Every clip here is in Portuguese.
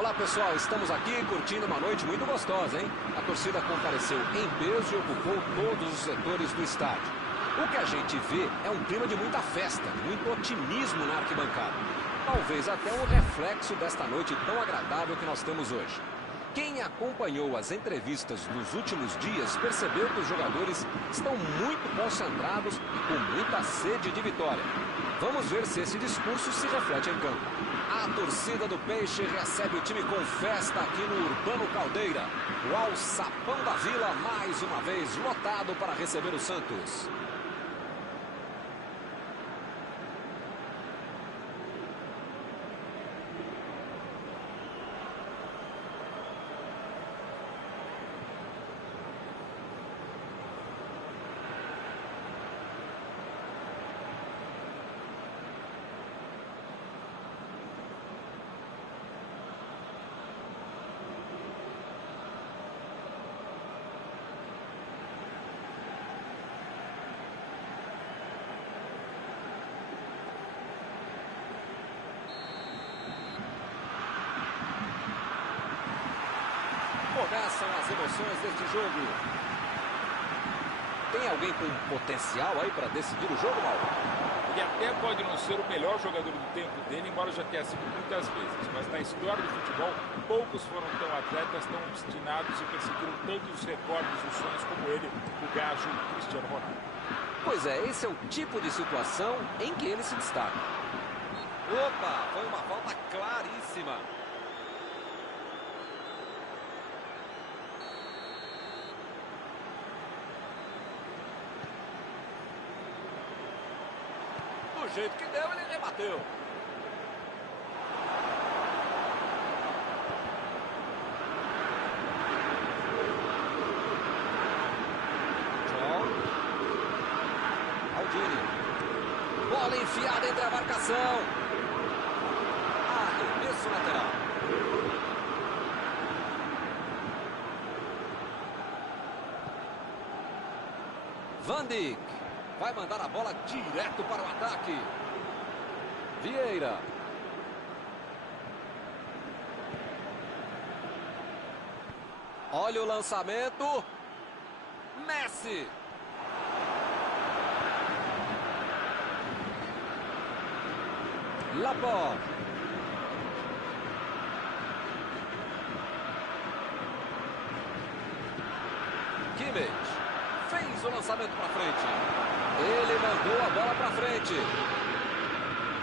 Olá pessoal, estamos aqui curtindo uma noite muito gostosa, hein? A torcida compareceu em peso e ocupou todos os setores do estádio. O que a gente vê é um clima de muita festa, muito otimismo na arquibancada. Talvez até um reflexo desta noite tão agradável que nós temos hoje. Quem acompanhou as entrevistas nos últimos dias percebeu que os jogadores estão muito concentrados e com muita sede de vitória. Vamos ver se esse discurso se reflete em campo. A torcida do Peixe recebe o time com festa aqui no Urbano Caldeira. O Alçapão da Vila, mais uma vez, lotado para receber o Santos. Começam as emoções deste jogo. Tem alguém com potencial aí para decidir o jogo, Mauro? Ele até pode não ser o melhor jogador do tempo dele, embora já tenha sido muitas vezes. Mas na história do futebol, poucos foram tão atletas, tão obstinados e perseguiram tantos recordes e sonhos como ele, o gajo Cristiano Ronaldo. Pois é, esse é o tipo de situação em que ele se destaca. Opa, foi uma falta claríssima. Do jeito que deu, ele rebateu. John. Aldini. Bola enfiada entre a marcação. Arremesso lateral. Van Dijk. Vai mandar a bola direto para o ataque. Vieira. Olha o lançamento. Messi. Laporte. Kimmich. Fez o lançamento para frente. Ele mandou a bola para frente.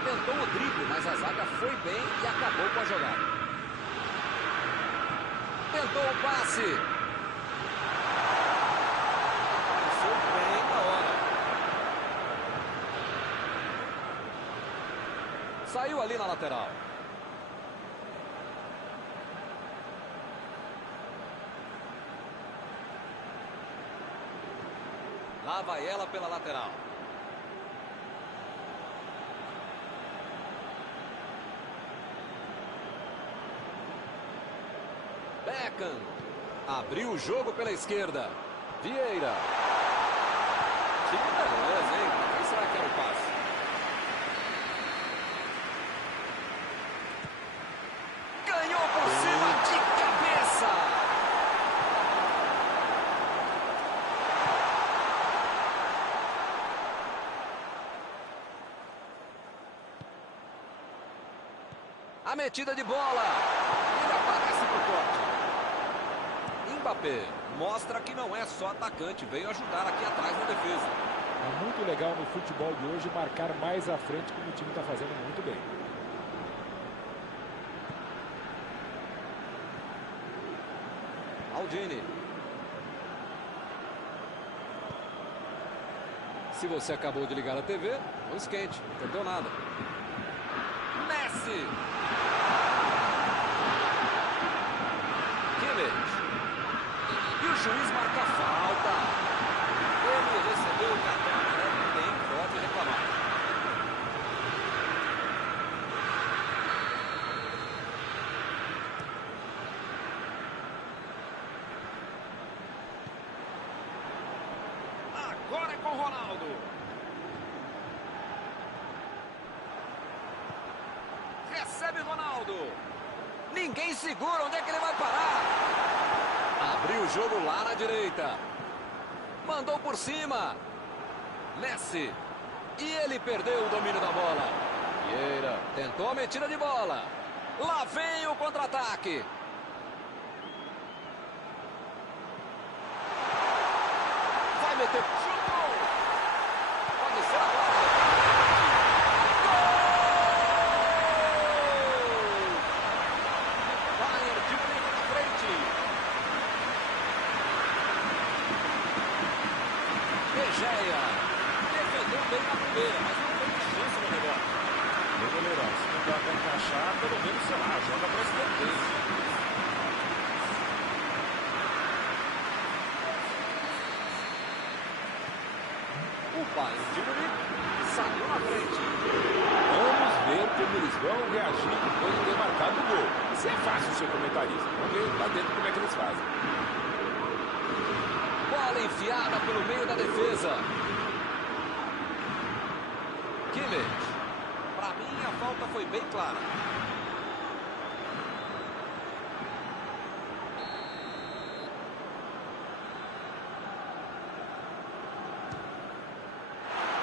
Tentou o drible, mas a zaga foi bem e acabou com a jogada. Tentou o passe. Apareceu bem na hora. Saiu ali na lateral. Lá vai ela pela lateral. Beckham. Abriu o jogo pela esquerda. Vieira. Que beleza, hein? Quem será que era o passe? Ganhou por cima de cabeça. A metida de bola. Ele aparece pro corte. Mbappé mostra que não é só atacante. Veio ajudar aqui atrás na defesa. É muito legal no futebol de hoje marcar mais à frente, como o time está fazendo muito bem. Aldini. Se você acabou de ligar a TV, não esquente. Não entendeu nada. Messi. E o juiz marca a falta. Ele recebeu o cartão amarelo e tem, pode reclamar. Agora é com o Ronaldo. Recebe Ronaldo. Ninguém segura. Onde é que ele vai parar? Abriu o jogo lá na direita. Mandou por cima. Messi. E ele perdeu o domínio da bola. Vieira tentou a metida de bola. Lá vem o contra-ataque. Vai meter. Chutou. Pode ser agora. Gol! Bayern de Munique na frente. De Gea. Defendeu bem na primeira, mas não teve chance no negócio. Meu goleirão, se não dá pra encaixar, pelo menos, sei lá, joga pra escanteio. O Bayern de Munique saiu na frente. Vamos ver como eles vão reagir depois de ter marcado o gol. Isso é fácil ser comentarista. Vamos ver lá dentro como é que eles fazem. Bola enfiada pelo meio da defesa. Kimmich. Para mim, a falta foi bem clara.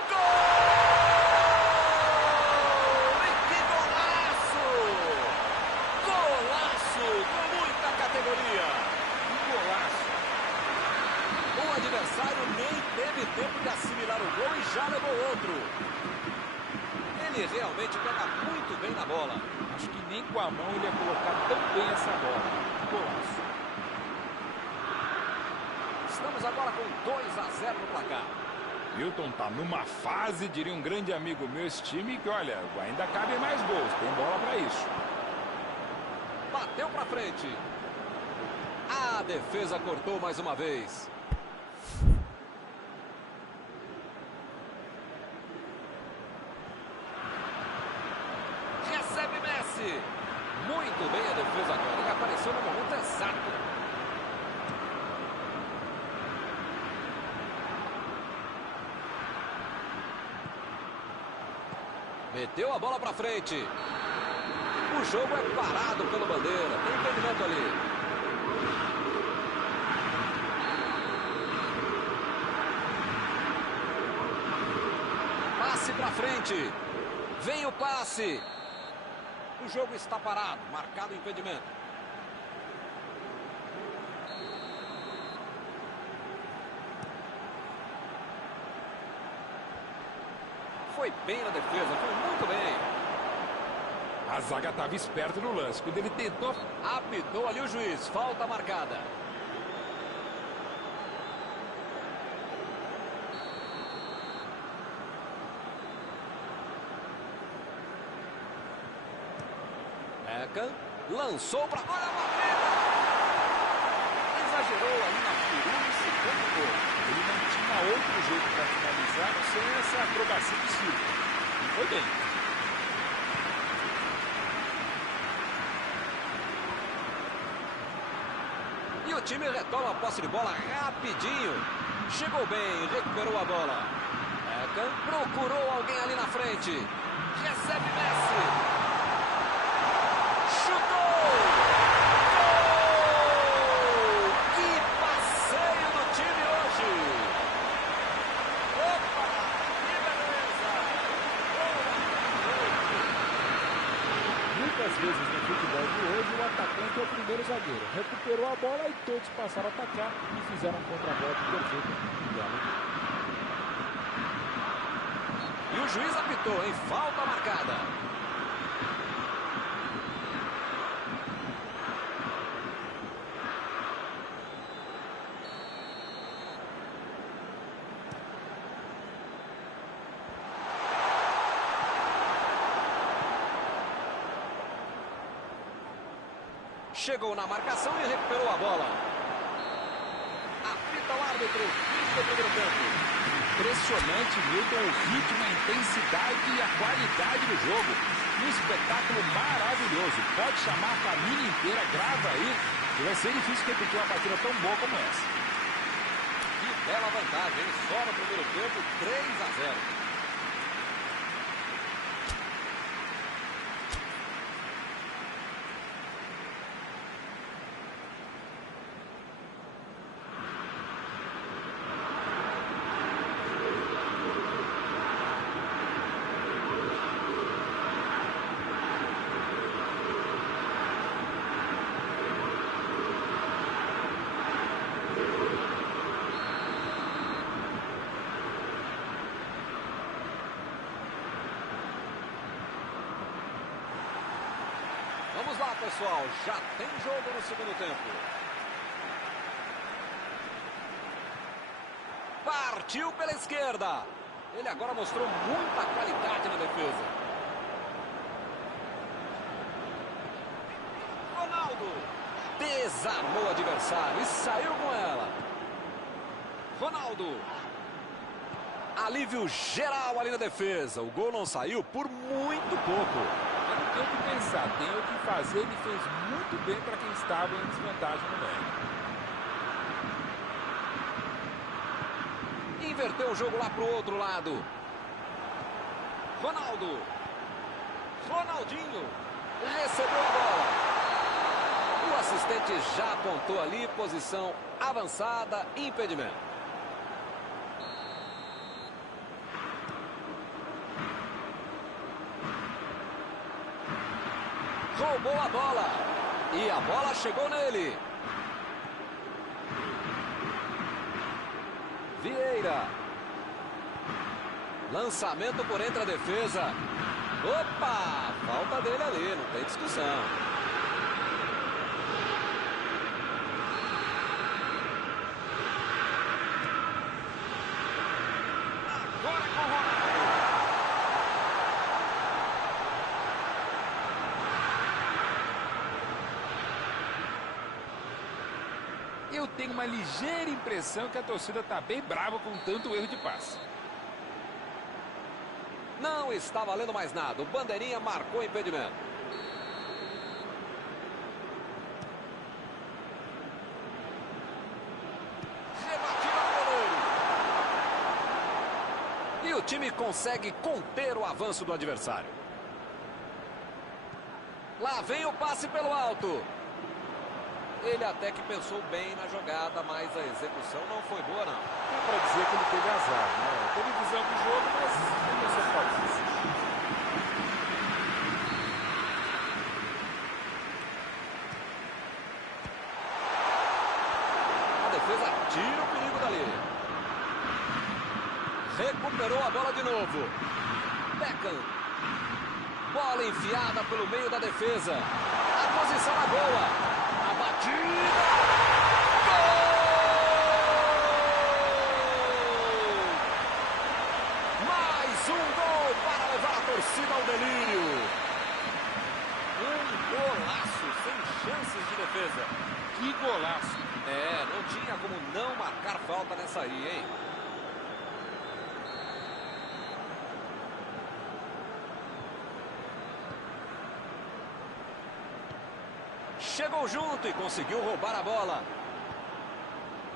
Gol! E que golaço! Golaço com muita categoria. Que golaço! O adversário nem teve tempo de assimilar o gol e já levou outro. Ele realmente pega muito bem na bola. Acho que nem com a mão ele ia colocar tão bem essa bola. Que golaço! Estamos agora com 2-0 no placar. Milton tá numa fase, diria um grande amigo meu, esse time, que olha, ainda cabem mais gols, tem bola pra isso. Bateu pra frente. A defesa cortou mais uma vez. Recebe Messi. Muito bem a defesa agora. Ele apareceu no momento exato. Meteu a bola pra frente. O jogo é parado pelo bandeira. Tem impedimento ali. Passe pra frente. Vem o passe. O jogo está parado. Marcado o impedimento. Foi bem na defesa. Foi muito bem. A zaga estava esperta no lance. Quando ele tentou... Apitou ali o juiz. Falta marcada. Beckham lançou para agora a batida. Exagerou ali na firula e segundo gol. Ele não tinha outro jeito para finalizar sem essa acrobacia de circo. E foi bem. E o time retoma a posse de bola rapidinho. Chegou bem, recuperou a bola. Beckham procurou alguém ali na frente. Recebe Messi. Chutou! Gol! Que passeio do time hoje! Opa! Que beleza! Muitas vezes no futebol de hoje o atacante é o primeiro zagueiro. Recuperou a bola e todos passaram a atacar e fizeram um contra-golpe perfeito. E o juiz apitou, hein? Falta marcada. Chegou na marcação e recuperou a bola. Apita o árbitro. Fim do primeiro tempo. Impressionante, Milton, o ritmo, a intensidade e a qualidade do jogo. Um espetáculo maravilhoso. Pode chamar a família inteira, grava aí, que vai ser difícil repetir uma partida tão boa como essa. Que bela vantagem, hein? Só no primeiro tempo, 3-0. Vamos lá, pessoal. Já tem jogo no segundo tempo. Partiu pela esquerda. Ele agora mostrou muita qualidade na defesa. Ronaldo. Desarmou o adversário e saiu com ela. Ronaldo. Alívio geral ali na defesa. O gol não saiu por muito pouco. Eu não tenho o que pensar, tenho o que fazer. Ele fez muito bem para quem estava em desvantagem no meio. Inverteu o jogo lá pro outro lado. Ronaldo. Ronaldinho. Recebeu a bola. O assistente já apontou ali, posição avançada, impedimento. Roubou a bola. E a bola chegou nele. Vieira. Lançamento por entre a defesa. Opa! Falta dele ali, não tem discussão. Agora com o Ronaldo. Eu tenho uma ligeira impressão que a torcida está bem brava com tanto erro de passe. Não está valendo mais nada. O bandeirinha marcou o impedimento. Rebatida no goleiro. E o time consegue conter o avanço do adversário. Lá vem o passe pelo alto. Ele até que pensou bem na jogada, mas a execução não foi boa, não. Dá para dizer que ele teve azar, né? Teve visão do jogo, mas ele só pode isso. A defesa tira o perigo dali. Recuperou a bola de novo. Beckham. Bola enfiada pelo meio da defesa. A posição é boa. A batida! Gol! Mais um gol para levar a torcida ao delírio. Um golaço, sem chances de defesa. Que golaço! É, não tinha como não marcar falta nessa aí, hein? Chegou junto e conseguiu roubar a bola.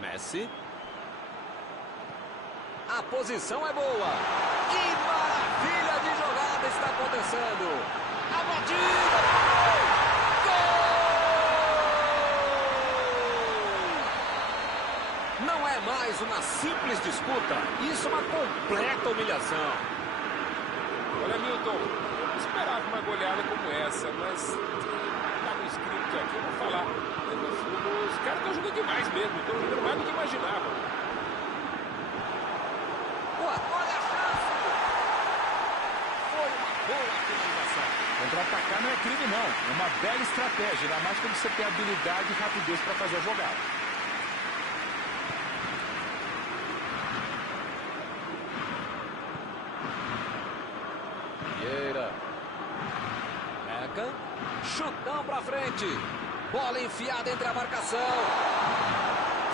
Messi. A posição é boa. Que maravilha de jogada está acontecendo. A batida. Gol! Não é mais uma simples disputa. Isso é uma completa humilhação. Olha, Milton, eu não esperava uma goleada como essa, mas... script aqui, eu vou falar. Os caras estão jogando demais mesmo, estão jogando mais do que imaginava. Olha a chance! Foi uma boa finalização. Contra-atacar não é crime, não. É uma bela estratégia, ainda mais quando você tem habilidade e rapidez para fazer a jogada. Vieira. Beckham. Chutão pra frente. Bola enfiada entre a marcação.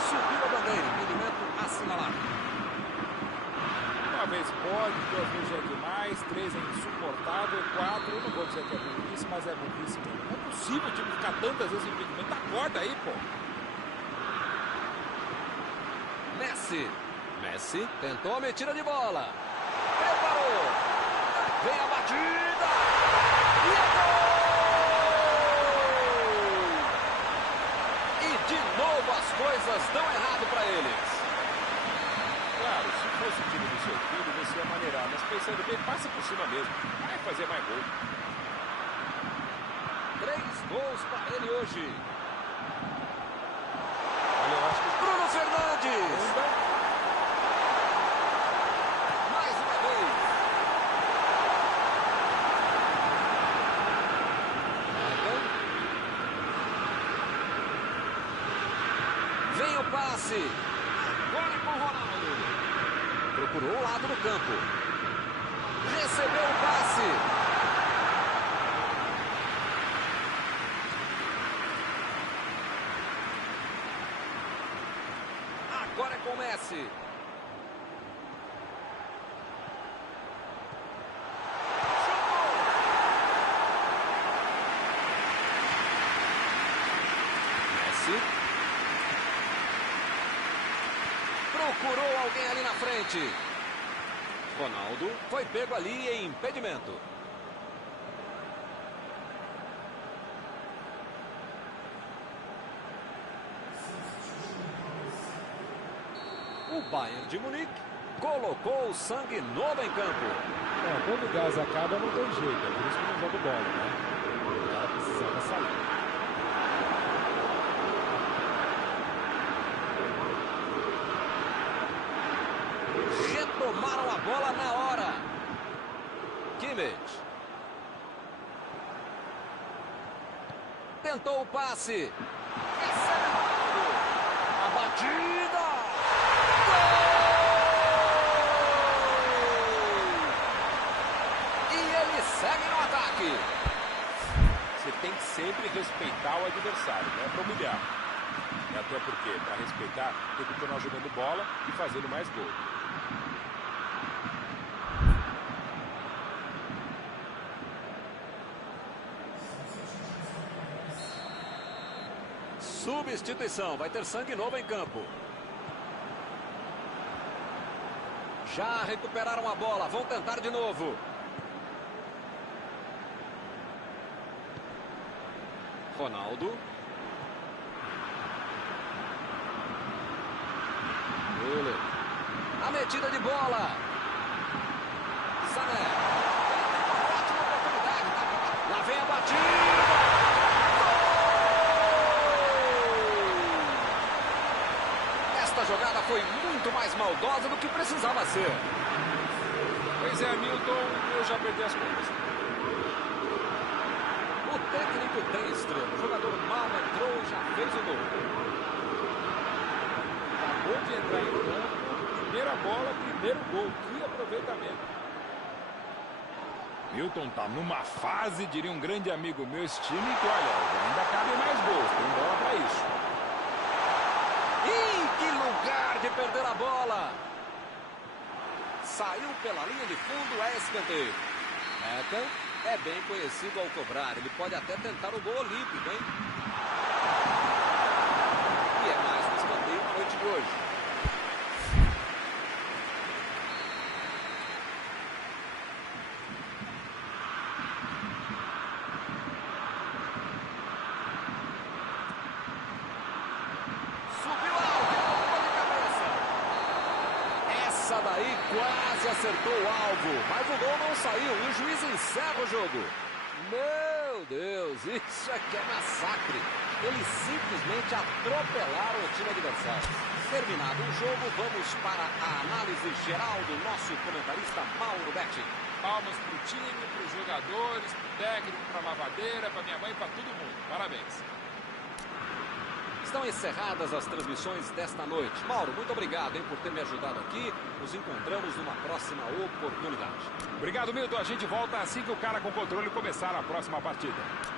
Subiu a bandeira. Impedimento assinalado. Uma vez pode, duas vezes é demais, três é insuportável, quatro, eu não vou dizer que é burrice, mas é burrice mesmo. Não é possível o time ficar tantas vezes em impedimento. Acorda aí, pô. Messi. Messi tentou a metida de bola. Preparou. Vem a batida. E é gol! De novo as coisas dão errado para eles. Claro, se fosse o time do seu filho, você ia maneirar, mas pensando bem, passa por cima mesmo. Vai fazer mais gol. 3 gols para ele hoje. Olha, eu acho que... Bruno Fernandes. Mais uma vez. passe. Agora com Ronaldo. Procurou o lado do campo. Recebeu o passe. Agora é com o Messi. Procurou alguém ali na frente. Ronaldo foi pego ali em impedimento. O Bayern de Munique colocou o sangue novo em campo. Quando o gás acaba não tem jeito, é por isso que não joga bola, né? O cara precisava sair. Retomaram a bola na hora. Kimmich. Tentou o passe. Recebe Ronaldo. A batida. Gol! E ele segue no ataque. Você tem que sempre respeitar o adversário, não é para humilhar. Até porque, para respeitar, tem que continuar jogando bola e fazendo mais gol. Substituição, vai ter sangue novo em campo. Já recuperaram a bola, vão tentar de novo. Ronaldo. Müller. A metida de bola. Sané. Ótima oportunidade. Lá vem a batida. Esta jogada foi muito mais maldosa do que precisava ser. Pois é, Milton, eu já perdi as contas. O técnico tem estrela. O jogador mal entrou e já fez o gol. Acabou de entrar em campo, primeira bola, primeiro gol. Que aproveitamento. Milton tá numa fase, diria um grande amigo meu, esse time que, olha, ainda cabe mais gols. Tem bola pra isso. Ih, que lugar de perder a bola! Saiu pela linha de fundo, é escanteio. Eka é bem conhecido ao cobrar. Ele pode até tentar o gol olímpico, hein? E é mais um escanteio na noite de hoje. Subiu alto, tocou de cabeça. Essa daí quase acertou o alvo, mas o gol não saiu e o juiz encerra o jogo. Meu Deus, isso aqui é massacre. Eles simplesmente atropelaram o time adversário. Terminado o jogo, vamos para a análise geral do nosso comentarista Mauro Betti. Palmas pro time, pros jogadores, pro técnico, pra lavadeira, pra minha mãe, pra todo mundo. Parabéns. Estão encerradas as transmissões desta noite. Mauro, muito obrigado, hein, por ter me ajudado aqui. Nos encontramos numa próxima oportunidade. Obrigado, Milton. A gente volta assim que o cara com controle começar a próxima partida.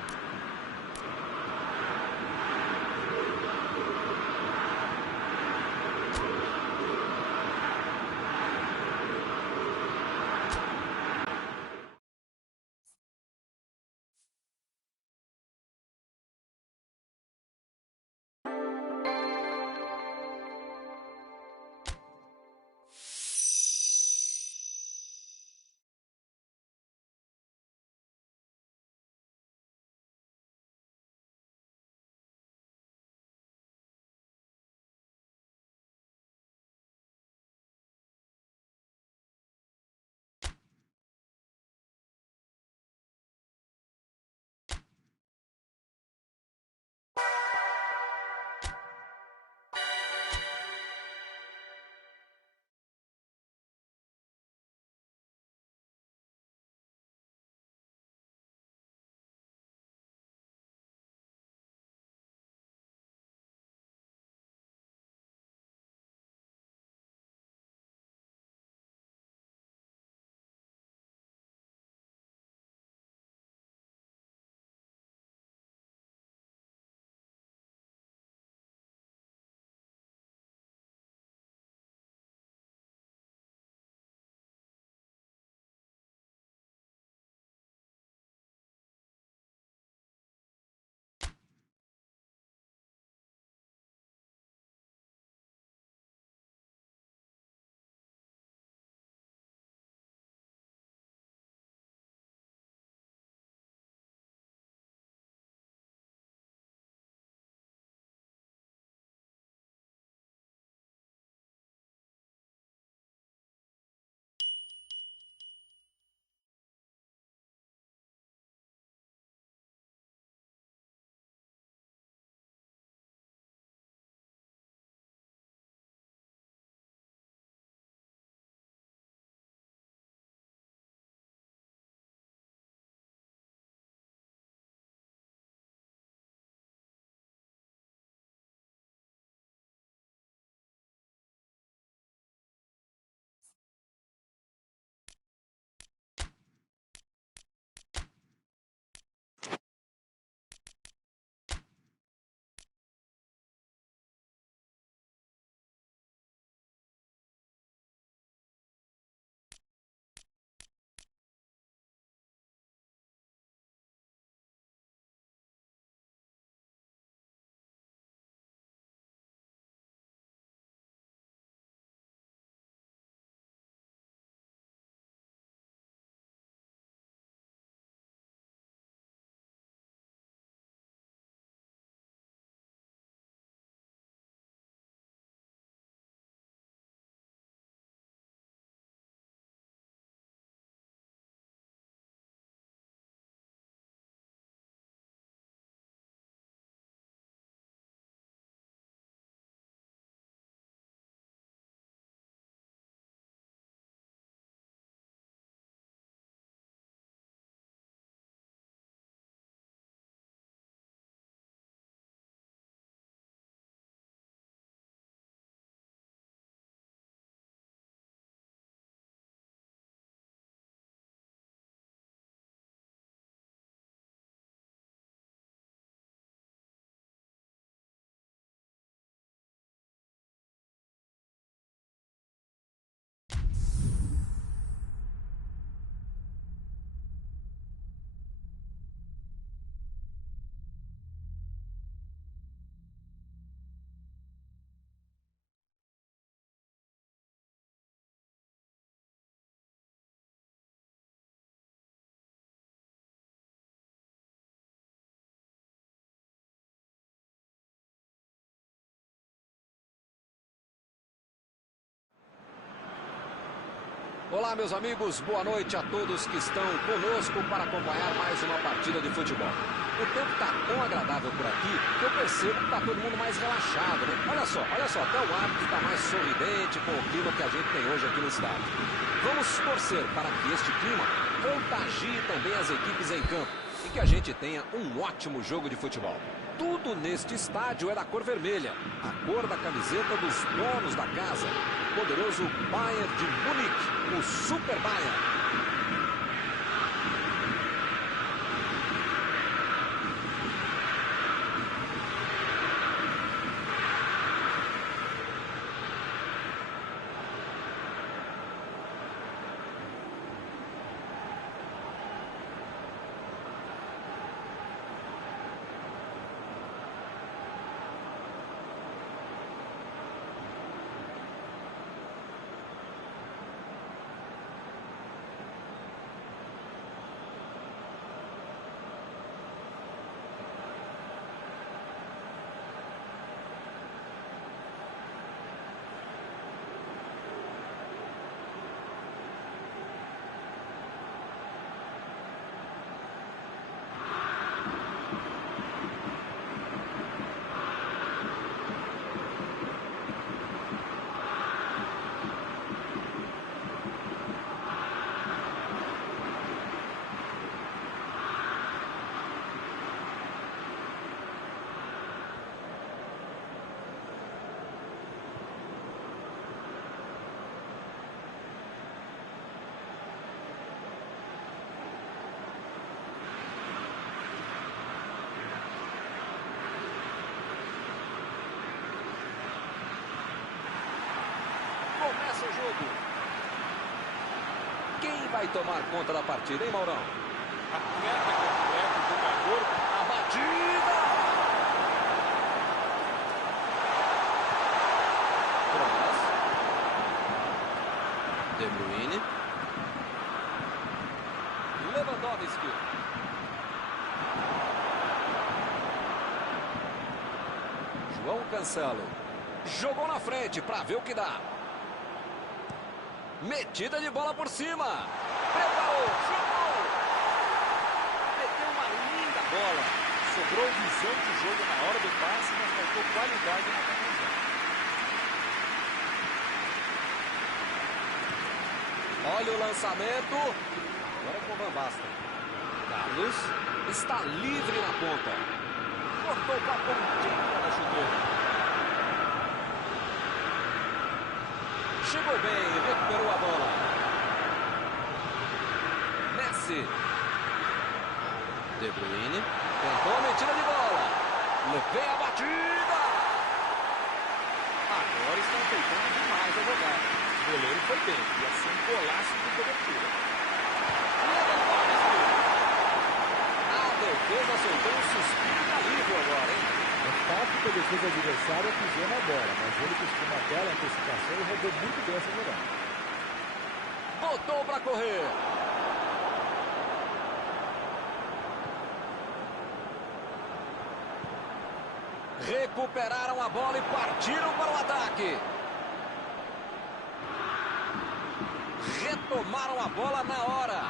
Olá, meus amigos, boa noite a todos que estão conosco para acompanhar mais uma partida de futebol. O tempo está tão agradável por aqui que eu percebo que está todo mundo mais relaxado, né? Olha só, até o árbitro está mais sorridente com o clima que a gente tem hoje aqui no estádio. Vamos torcer para que este clima contagie também as equipes em campo e que a gente tenha um ótimo jogo de futebol. Tudo neste estádio é da cor vermelha, a cor da camiseta dos donos da casa. Poderoso Bayern de Munique, o Super Bayern. Começa o jogo. Quem vai tomar conta da partida, hein, Maurão? Atleta completo, jogador. A batida! Kroos. De Bruyne. Lewandowski. João Cancelo. Jogou na frente para ver o que dá. Metida de bola por cima. Preparou, jogou. Meteu uma linda bola. Sobrou visão de jogo na hora do passe, mas faltou qualidade na conclusão. Olha o lançamento. Agora com o Van Basten. Carlos está livre na ponta. Cortou para a pontinha da chuteira. Chegou bem, recuperou a bola. Messi. De Bruyne. Tentou a metida de bola. Vem a batida. Agora estão tentando demais a jogada. O goleiro foi bem, ia ser um golaço de cobertura. A defesa soltou um suspiro de alívio agora, hein? É fato que a defesa adversária pisou na bola, mas ele costuma bela antecipação e roubou muito bem essa jogada. Botou para correr. Recuperaram a bola e partiram para o ataque. Retomaram a bola na hora.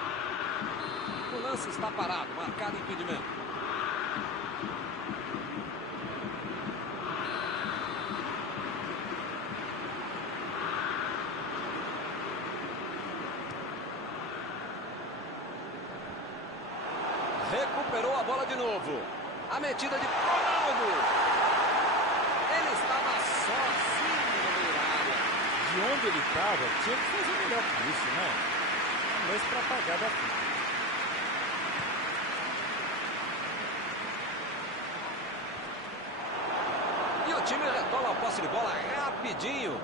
O lance está parado, marcado impedimento. Recuperou a bola de novo. A metida de Ronaldo. Ele estava sozinho no meio da área. De onde ele estava, tinha que fazer melhor que isso, né? Um lance para apagar daqui. E o time retoma a posse de bola rapidinho.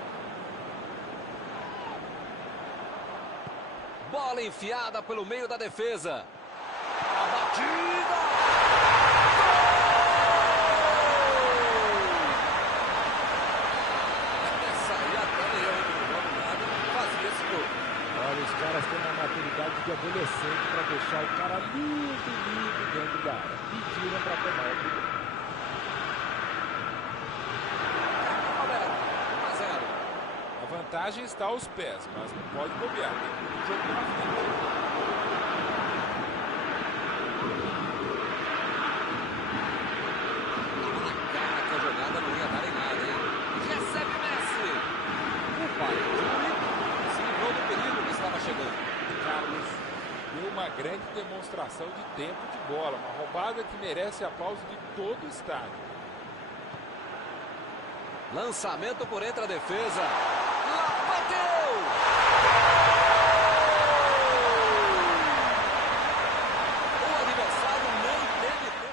Bola enfiada pelo meio da defesa. A batida! Essa aí até eu, não jogo nada, fazia esse gol. Olha, os caras têm uma maturidade de adolescente para deixar o cara livre dentro da área. Pediram para tomar o gol. Roberto, 1 a 0. A vantagem está aos pés, mas não pode bobear. Tem muito jogo na frente. Carlos deu uma grande demonstração de tempo de bola, uma roubada que merece aplauso de todo o estádio. Lançamento por entre a defesa. Lá bateu! O adversário não teve tempo.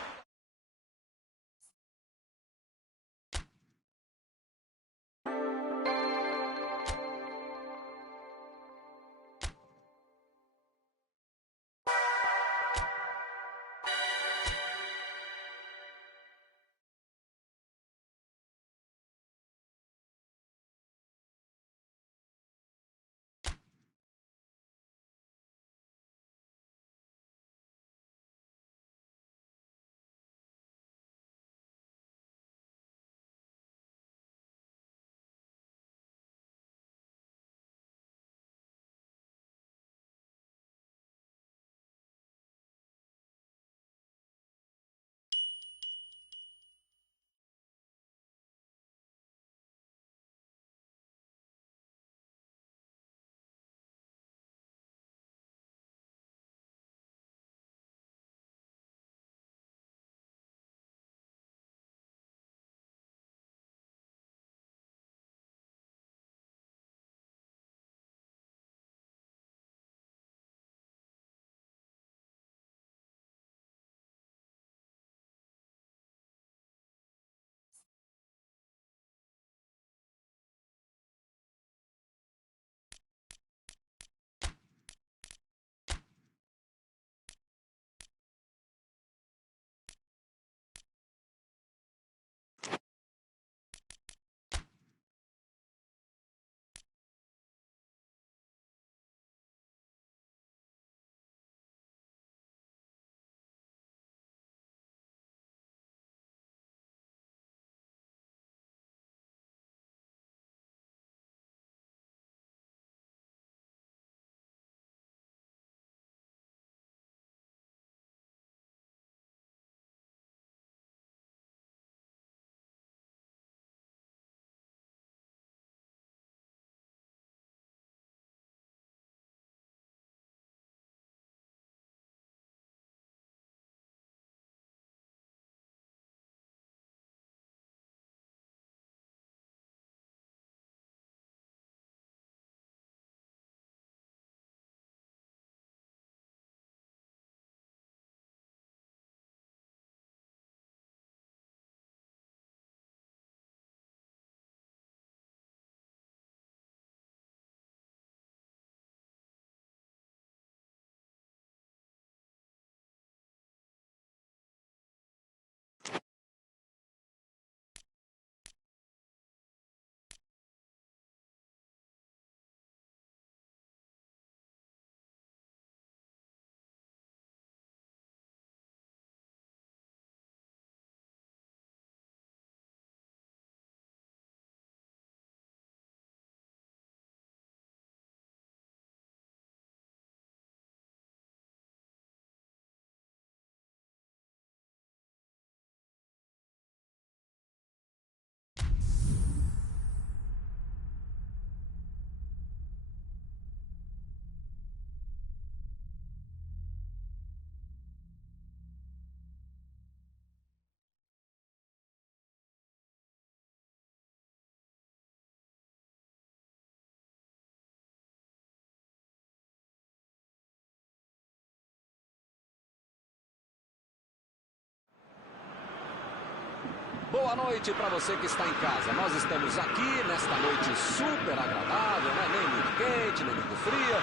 Boa noite para você que está em casa. Nós estamos aqui nesta noite super agradável, né? Nem muito quente, nem muito fria.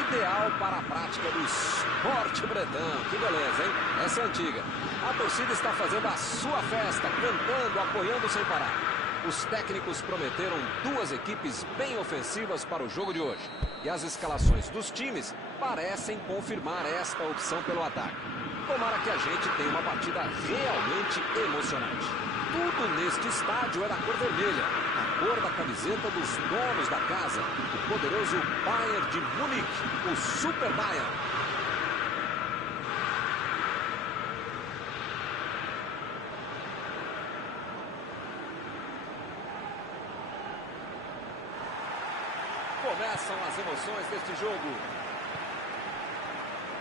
Ideal para a prática do esporte bretão. Que beleza, hein? Essa é antiga. A torcida está fazendo a sua festa, cantando, apoiando sem parar. Os técnicos prometeram duas equipes bem ofensivas para o jogo de hoje. E as escalações dos times parecem confirmar esta opção pelo ataque. Tomara que a gente tenha uma partida realmente emocionante. Tudo neste estádio é da cor vermelha, a cor da camiseta dos donos da casa, o poderoso Bayern de Munique, o Super Bayern. Começam as emoções deste jogo.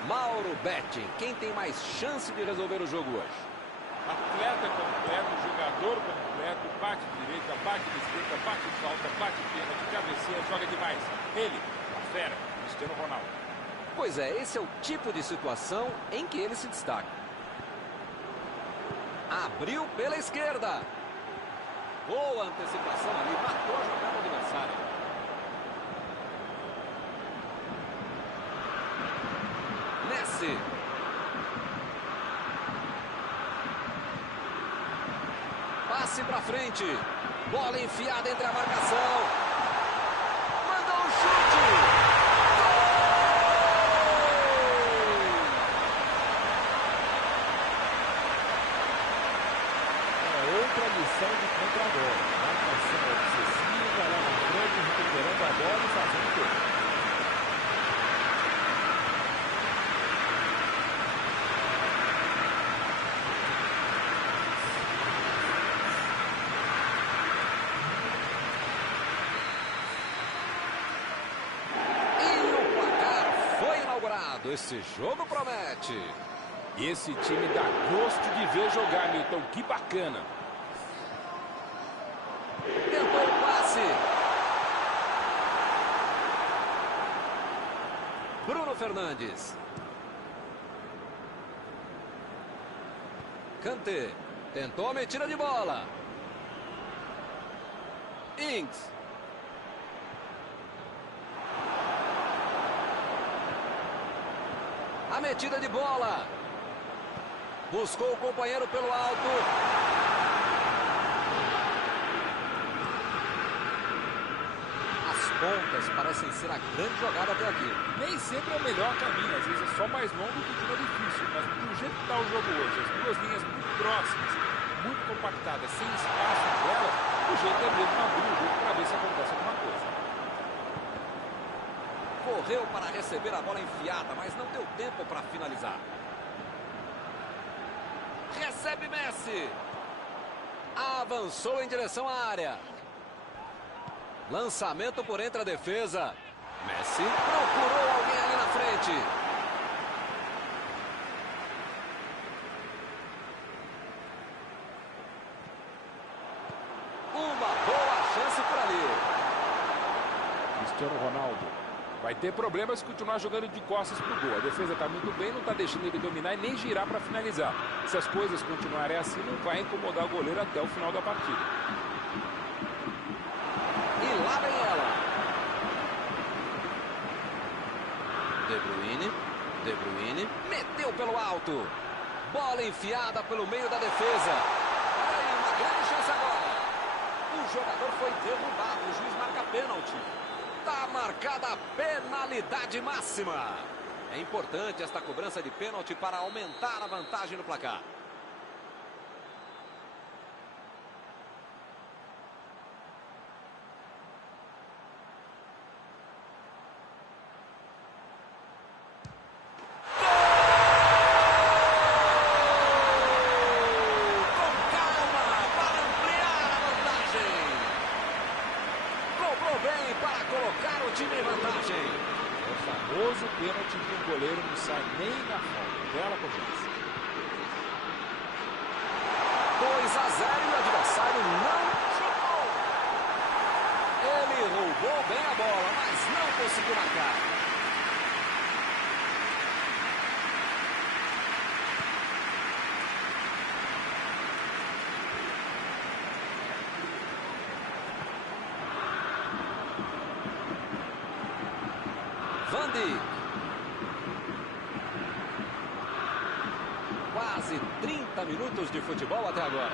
Mauro Betti, quem tem mais chance de resolver o jogo hoje? Atleta completo, jogador completo, bate direita, bate de esquerda, bate falta, bate pênalti, cabeceia, joga demais. Ele, a fera, Cristiano Ronaldo. Pois é, esse é o tipo de situação em que ele se destaca. Abriu pela esquerda. Boa antecipação ali, matou a jogada adversária. Messi. Passe pra frente. Bola enfiada entre a marcação. Mandou um chute. É outra missão de contra-bola. Marcação obsessiva, lá na frente, recuperando a bola e fazendo gol. Esse jogo promete. Esse time dá gosto de ver jogar, Milton. Que bacana. Tentou o passe. Bruno Fernandes. Kanté. Tentou a metida de bola. Ings. A metida de bola. Buscou o companheiro pelo alto. As pontas parecem ser a grande jogada até aqui. Nem sempre é o melhor caminho. Às vezes é só mais longo que fica difícil. Mas do jeito que está o jogo hoje, as duas linhas muito próximas, muito compactadas, sem espaço delas, o jeito é mesmo abrir o jogo para ver se acontece alguma coisa. Correu para receber a bola enfiada, mas não deu tempo para finalizar. Recebe Messi. Avançou em direção à área. Lançamento por entre a defesa. Messi procurou alguém ali na frente. Uma boa chance por ali. Cristiano Ronaldo. Vai ter problemas se continuar jogando de costas pro gol. A defesa está muito bem, não está deixando ele dominar e nem girar para finalizar. Se as coisas continuarem assim, não vai incomodar o goleiro até o final da partida. E lá vem ela. De Bruyne. Meteu pelo alto. Bola enfiada pelo meio da defesa. Olha aí, uma grande chance agora. O jogador foi derrubado. O juiz marca pênalti. Está marcada a penalidade máxima. É importante esta cobrança de pênalti para aumentar a vantagem no placar. Colocar o time em vantagem. É o famoso pênalti que o goleiro não sai nem na falta. Bela cobrança. 2-0 e o adversário não chutou. Ele roubou bem a bola, mas não conseguiu marcar. Van Dijk. Quase 30 minutos de futebol até agora.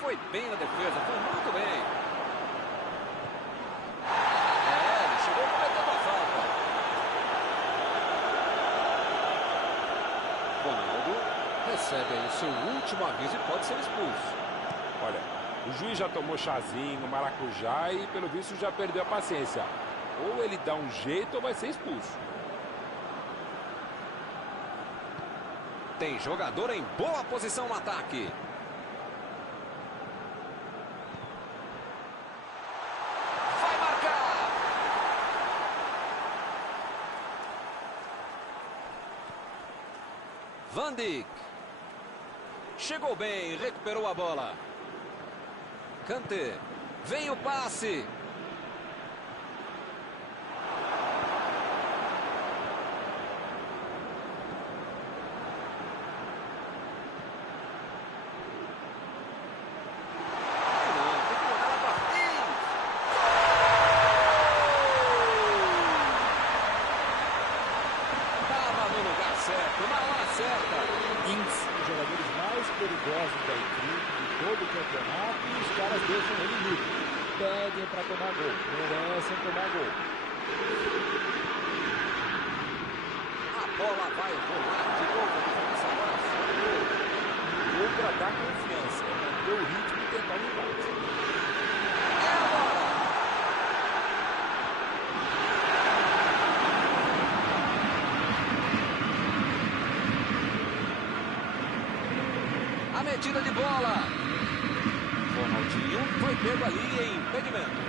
Foi bem na defesa, foi muito bem. recebe aí o seu último aviso e pode ser expulso. Olha, o juiz já tomou chazinho, maracujá e pelo visto já perdeu a paciência. Ou ele dá um jeito ou vai ser expulso. Tem jogador em boa posição no ataque. Vai marcar. Van Dijk. Chegou bem, recuperou a bola. Kanté. Vem o passe. Perigosos da equipe, de todo o campeonato, e os caras deixam ele livre. Pedem para tomar gol, merecem tomar gol. A bola vai rolar de novo. Essa bola foi gol para dar confiança, manter o ritmo e tentar o empate. É agora! A metida de bola. Ronaldinho foi pego ali em impedimento.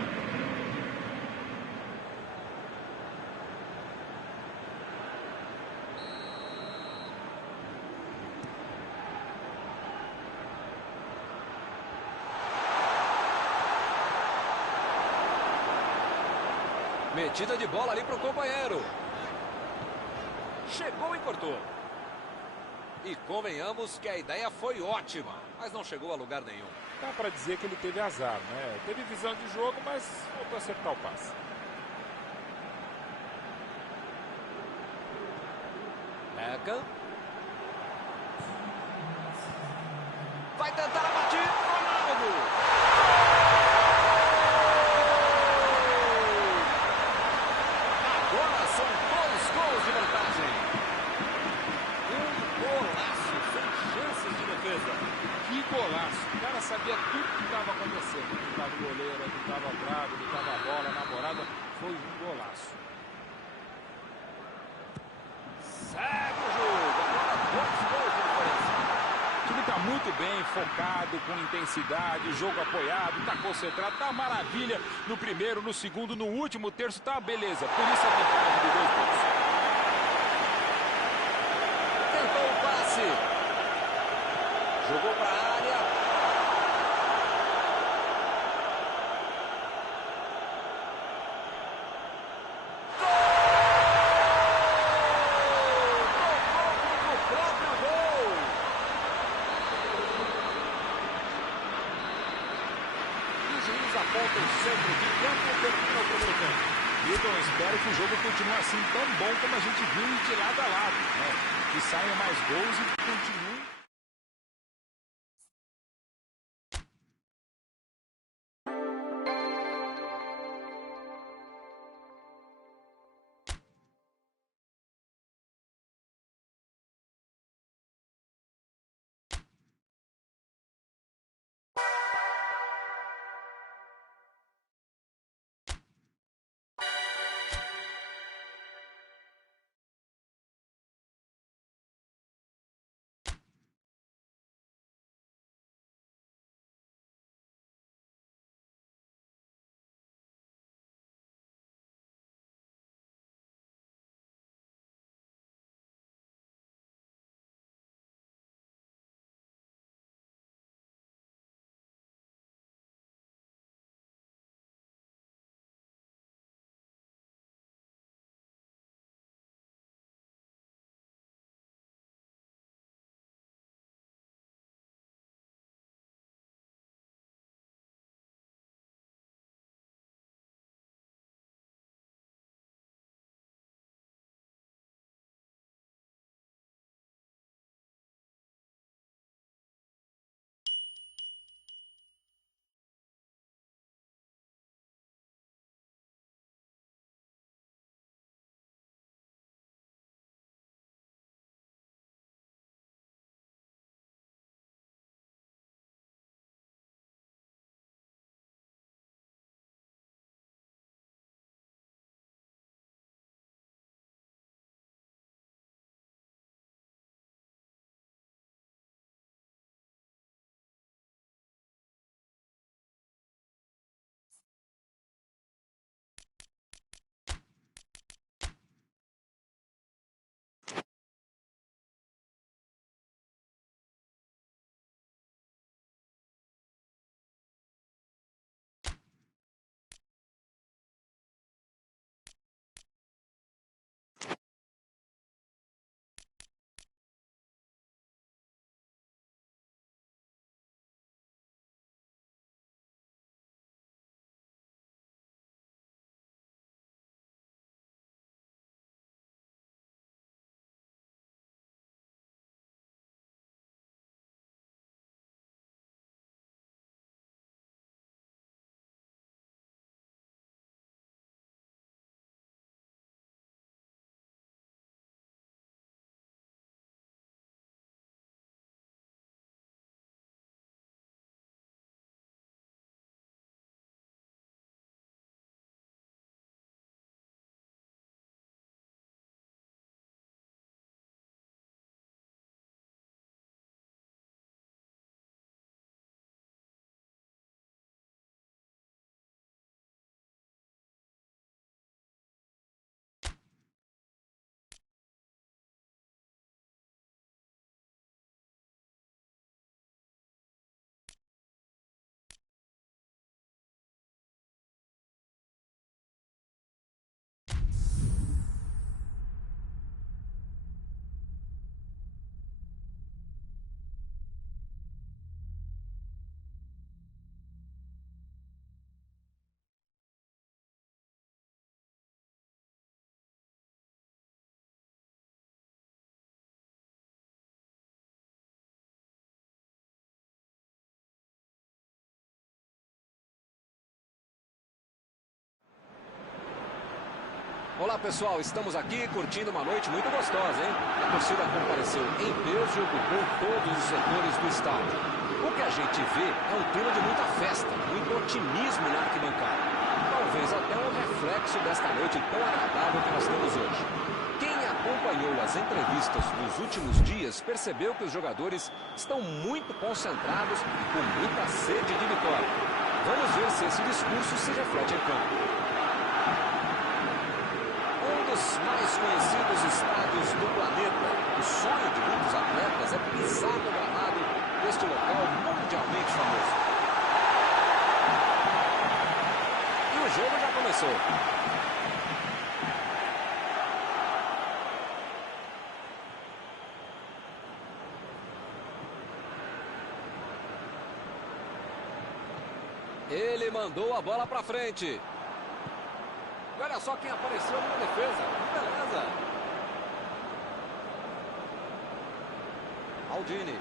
Metida de bola ali para o companheiro. Chegou e cortou. E convenhamos que a ideia foi ótima, mas não chegou a lugar nenhum. Dá para dizer que ele teve azar, né? Teve visão de jogo, mas faltou acertar o passe. Beckham. Vai tentar a batida. Ronaldo. Agora são 2 gols de vantagem. Chances de defesa. Que golaço. O cara sabia tudo que estava acontecendo. Onde estava o goleiro, onde estava a trave, onde estava a bola, na morada. Foi um golaço. Segue o jogo. Agora 2 gols de diferença. O time está muito bem, focado, com intensidade, jogo apoiado, está concentrado, está maravilha. No primeiro, no segundo, no último terço, tá beleza. Por isso a vantagem de 2 gols. Tentou o passe. Jogou para a área. Gol! Tocou o próprio gol. E o juiz aponta o centro de campo e termina o primeiro tempo. Então, espero que o jogo continue assim tão bom como a gente viu de lado a lado, né? Que saiam mais gols e que continue. Olá pessoal, estamos aqui curtindo uma noite muito gostosa, hein? A torcida compareceu em peso e ocupou todos os setores do estádio. O que a gente vê é um clima de muita festa, muito otimismo na arquibancada. Talvez até um reflexo desta noite tão agradável que nós temos hoje. Quem acompanhou as entrevistas dos últimos dias percebeu que os jogadores estão muito concentrados e com muita sede de vitória. Vamos ver se esse discurso se reflete em campo. Dos mais conhecidos estádios do planeta. O sonho de muitos atletas é pisar no gramado deste local mundialmente famoso. E o jogo já começou. Ele mandou a bola para frente. Olha só quem apareceu na defesa. Beleza. Maldini.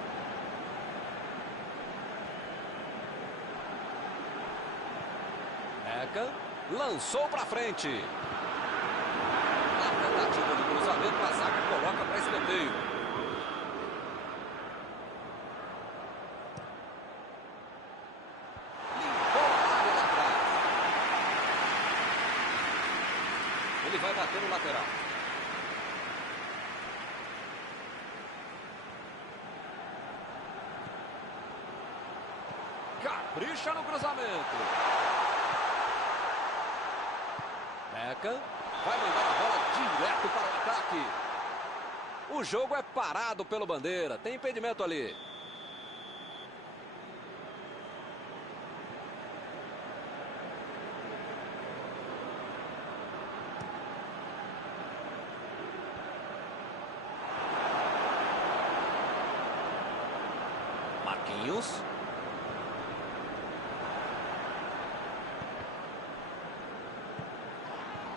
Beckham lançou para frente. Na tentativa de cruzamento, a zaga coloca para escanteio. Ele vai bater no lateral. Capricha no cruzamento. Beckham vai mandar a bola direto para o ataque. O jogo é parado pelo bandeira. Tem impedimento ali. Marquinhos.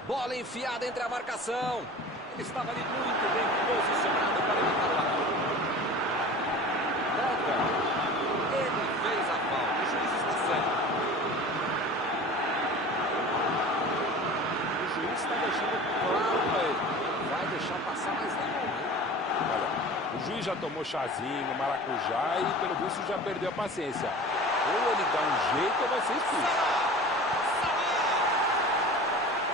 Bola enfiada entre a marcação. Ele estava ali muito bem posicionado para evitar o ataque. Ele fez a falta. O juiz está certo. O juiz está deixando claro para ele. Não vai deixar passar mais não, né? Olha, o juiz já tomou chazinho, maracujá e pelo visto já perdeu a paciência. Ou ele dá um jeito ou vai ser expulso.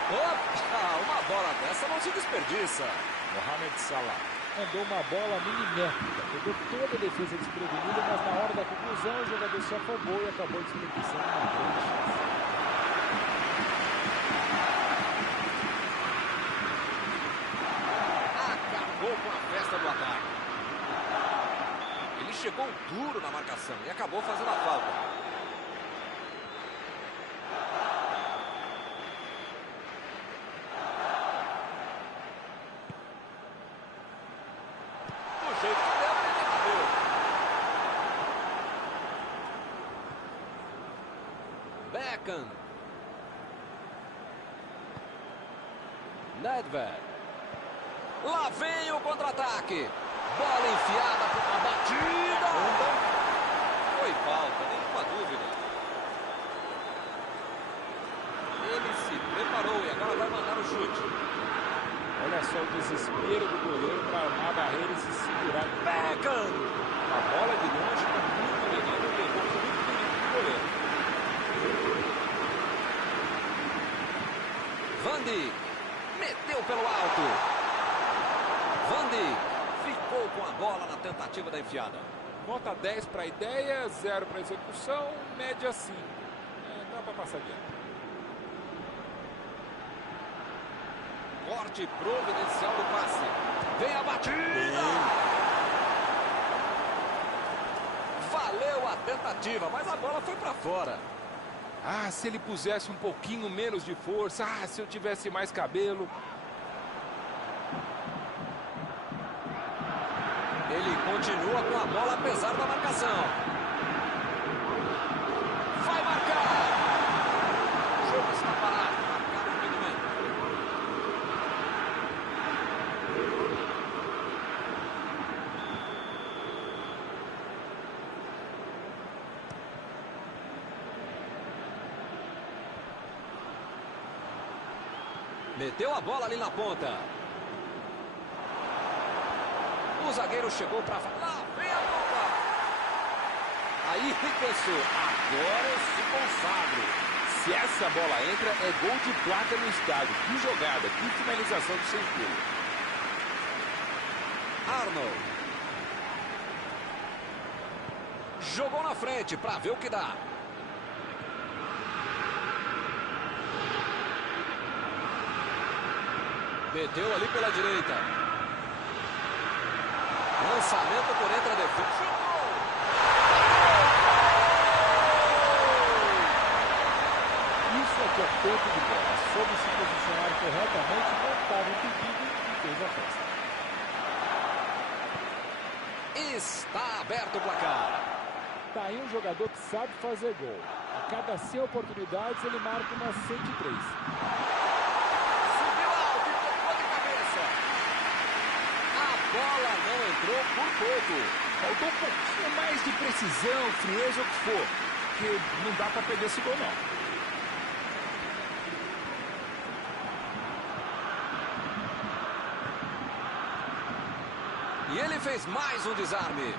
Opa, uma bola dessa não se desperdiça. Mohamed Salah. Mandou uma bola milimétrica. Pegou toda a defesa desprevenida, mas na hora da conclusão o jogador se afobou e acabou desperdiçando uma grande chance. Acabou com a festa do ataque. Ele chegou duro na marcação e acabou fazendo a falta. Beckham. Nedved. Lá vem o contra-ataque. Bola enfiada para a batida. Foi falta, nenhuma dúvida. Ele se preparou e agora vai mandar o chute. Olha só o desespero do goleiro para armar a barreira e se segurar. Beckham. A bola de longe com muito menino levou muito perigo do goleiro. Van Dijk meteu pelo alto. Van Dijk ficou com a bola na tentativa da enfiada. Nota 10 para a ideia, 0 para a execução, média 5. Dá para passar adiante. Corte providencial do passe. Vem a batida. Valeu a tentativa, mas a bola foi para fora. Ah, se ele pusesse um pouquinho menos de força. Ah, se eu tivesse mais cabelo. Ele continua com a bola apesar da marcação. Vai marcar. O jogo está parado. Marcado o impedimento. Meteu a bola ali na ponta. O zagueiro chegou para falar. Vem a bola. Aí ele pensou, agora eu se consagro. Se essa bola entra, é gol de placa no estádio. Que jogada, que finalização do Centurion. Arnold. Jogou na frente para ver o que dá. Meteu ali pela direita. Lançamento por entre a defesa. Isso aqui é tempo de bola. Soube se posicionar corretamente, não estava impedido e fez a festa. Está aberto o placar. Tá aí um jogador que sabe fazer gol. A cada 100 oportunidades ele marca umas 103. Subiu alto e tocou de cabeça. A bola não entrou por pouco. Faltou um pouquinho mais de precisão, frieza, o que for. Porque não dá para perder esse gol, não. E ele fez mais um desarme.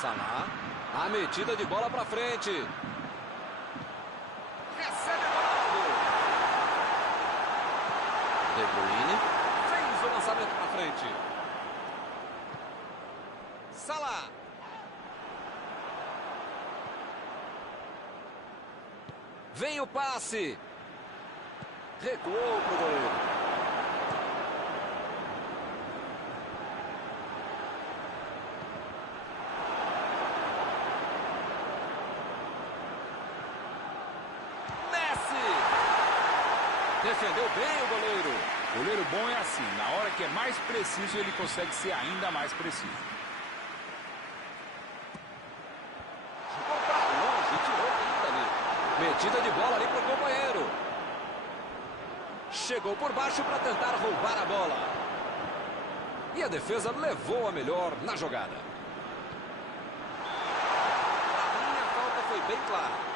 Salah. A metida de bola para frente. Recebe Ronaldo. De Bruyne. Fez o lançamento para frente. Salah. Vem o passe. Recuou para o goleiro. Defendeu bem o goleiro. Goleiro bom é assim, na hora que é mais preciso, ele consegue ser ainda mais preciso. Jogou para longe e tirou ainda ali. Metida de bola ali para o companheiro. Chegou por baixo para tentar roubar a bola. E a defesa levou a melhor na jogada. Para mim, a falta foi bem clara.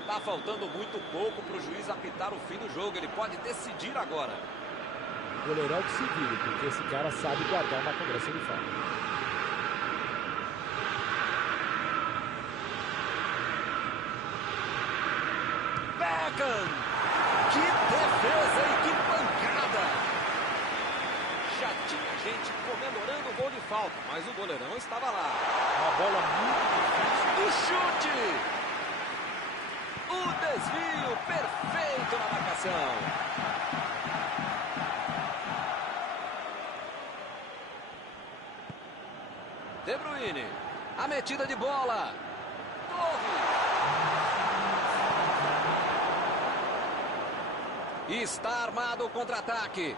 Está faltando muito pouco para o juiz apitar o fim do jogo. Ele pode decidir agora. O goleirão que se vire, porque esse cara sabe guardar uma cobrança de falta. Beckham! Que defesa e que pancada! Já tinha gente comemorando o gol de falta, mas o goleirão estava lá. Uma bola muito difícil. O chute! O desvio perfeito na marcação. De Bruyne. A metida de bola. Torre. Está armado o contra-ataque.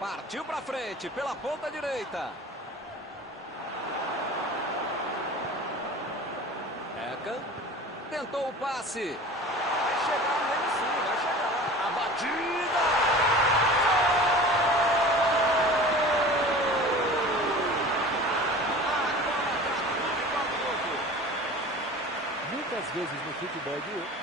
Partiu para frente pela ponta direita. Beckham. Tentou o passe. Vai chegar nele sim, vai chegar. A batida. Agora para tudo igual de novo. Muitas vezes no futebol de hoje,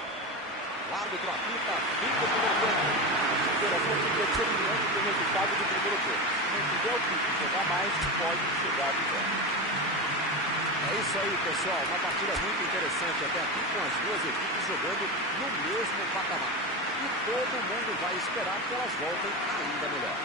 O árbitro apita fim do primeiro tempo. interação determinante do resultado do primeiro tempo. Se não tiver o que jogar mais, pode chegar a vitória. É isso aí, pessoal. Uma partida muito interessante até aqui, com as duas equipes jogando no mesmo patamar. E todo mundo vai esperar que elas voltem ainda melhor.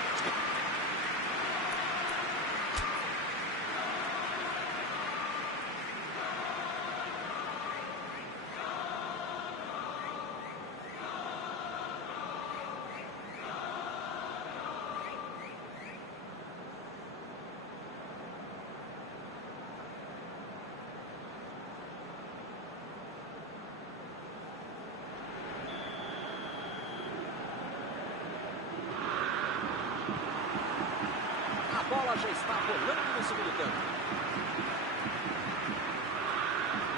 A bola já está rolando no segundo tempo.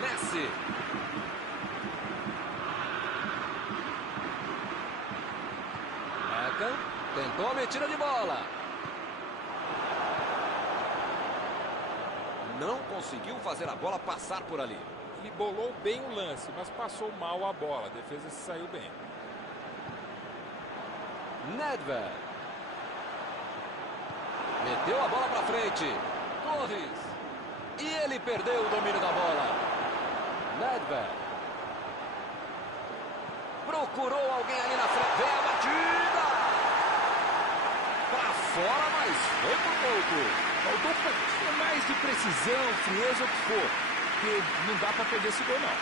Messi. Beckham tentou a metida de bola. Não conseguiu fazer a bola passar por ali. Ele bolou bem o lance, mas passou mal a bola. A defesa se saiu bem. Nedved. Meteu a bola para frente. Torres. E ele perdeu o domínio da bola. Nedved. Procurou alguém ali na frente. Vem a batida. Para fora, mas foi por pouco. Faltou um pouquinho mais de precisão, frieza, o que for. Porque não dá para perder esse gol, não.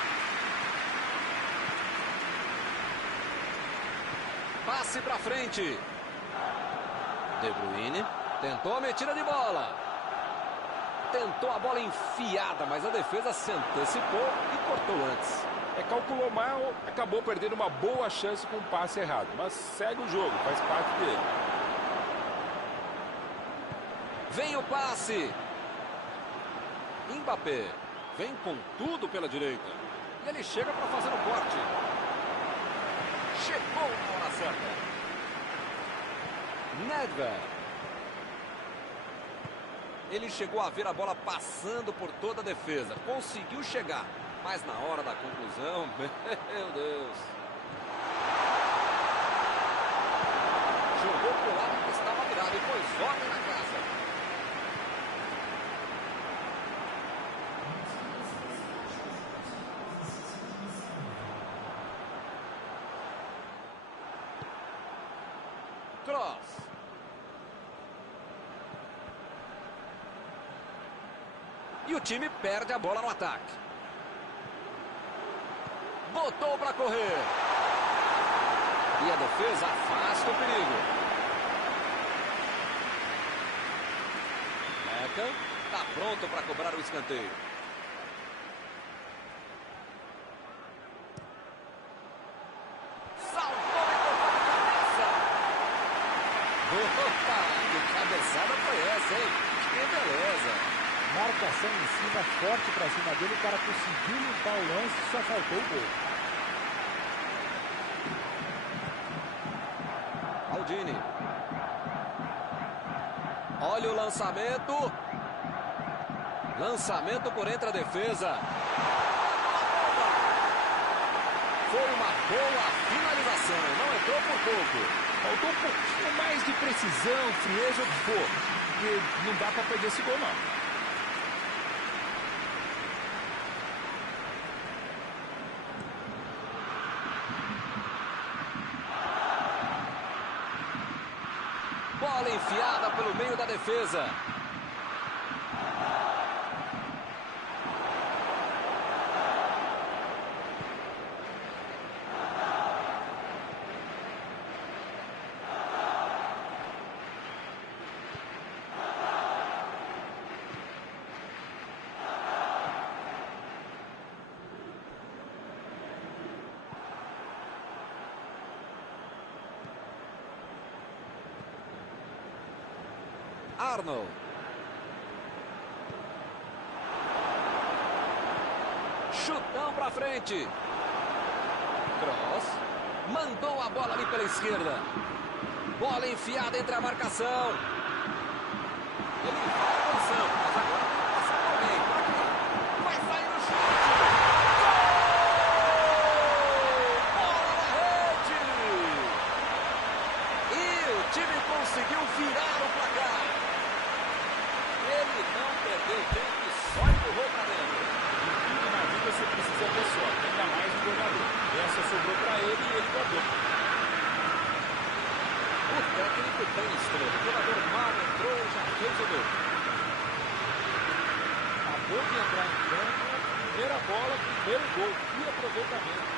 Passe para frente. De Bruyne tentou a metida de bola. Tentou a bola enfiada, mas a defesa se antecipou e cortou antes. Calculou mal, acabou perdendo uma boa chance com um passe errado. Mas segue o jogo, faz parte dele. Vem o passe. Mbappé vem com tudo pela direita. E ele chega para fazer o corte. Chegou na hora certa. Nedved. Ele chegou a ver a bola passando por toda a defesa. Conseguiu chegar. Mas na hora da conclusão, meu Deus. Jogou pro lado que estava virado e pôs ordem na casa. Cross. E o time perde a bola no ataque. Botou para correr. E a defesa afasta o perigo. Beckham está pronto para cobrar o escanteio. Saltou e tocou de cabeça. Opa, que cabeçada foi essa, hein? Que beleza. Marcação em cima, forte pra cima dele. O cara conseguiu limpar o lance, só faltou o gol. Maldini. Olha o lançamento. Lançamento por entre a defesa. Foi uma boa finalização. Não entrou por pouco. Faltou um pouquinho mais de precisão, frieza, o que for. Porque não dá para perder esse gol, não. Bola enfiada pelo meio da defesa. Arnold. Chutão pra frente. Cross. Mandou a bola ali pela esquerda. Bola enfiada entre a marcação. Ele vai avançando, mas agora tem que passar por alguém. Por aqui. Vai sair no chute. Gol! Bola na rede. E o time conseguiu virar o placar. Ele não perdeu tempo e só empurrou para dentro. Tudo na vida você precisa ter sorte, ainda mais um jogador. Essa sobrou para ele e ele guardou. O técnico tem estrela. O jogador mal entrou e já fez o gol. Acabou de entrar em campo. Primeira bola, primeiro gol. Que aproveitamento.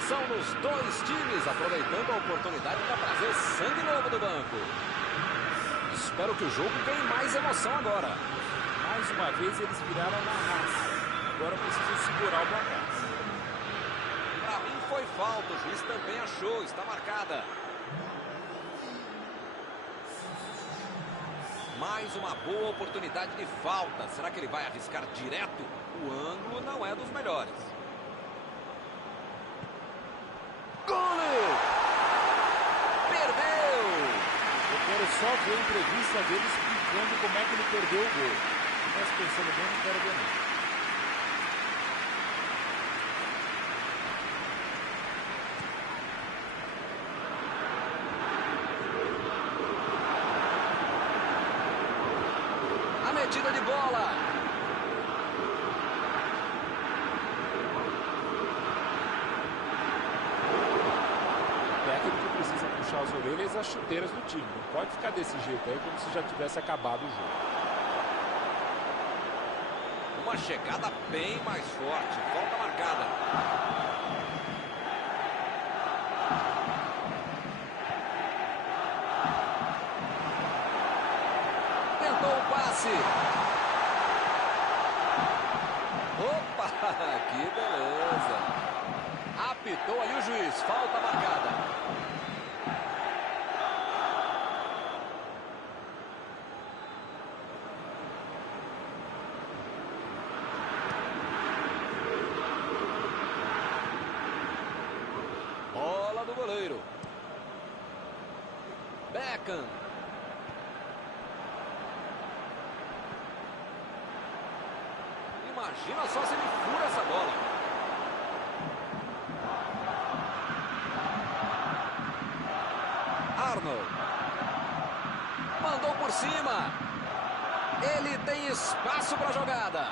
atenção nos dois times, aproveitando a oportunidade para trazer sangue novo do banco. Espero que o jogo ganhe mais emoção agora. Mais uma vez eles viraram na raça. Agora precisam segurar o placar. Para mim foi falta, o juiz também achou, está marcada. Mais uma boa oportunidade de falta. Será que ele vai arriscar direto? O ângulo não é dos melhores. Gole! Perdeu! Eu quero só ver a entrevista dele explicando como é que ele perdeu o gol. Mas pensando bem, não quero ver não. A metida de bola. O técnico precisa puxar as orelhas e as chuteiras do time. Não pode ficar desse jeito aí como se já tivesse acabado o jogo. Uma chegada bem mais forte. Falta marcada. Tentou o passe. Opa, que beleza. Apitou ali o juiz. Falta marcada. Bola do goleiro. Beckham. Imagina só se ele fura essa bola. Arnold. Mandou por cima. Ele tem espaço para a jogada.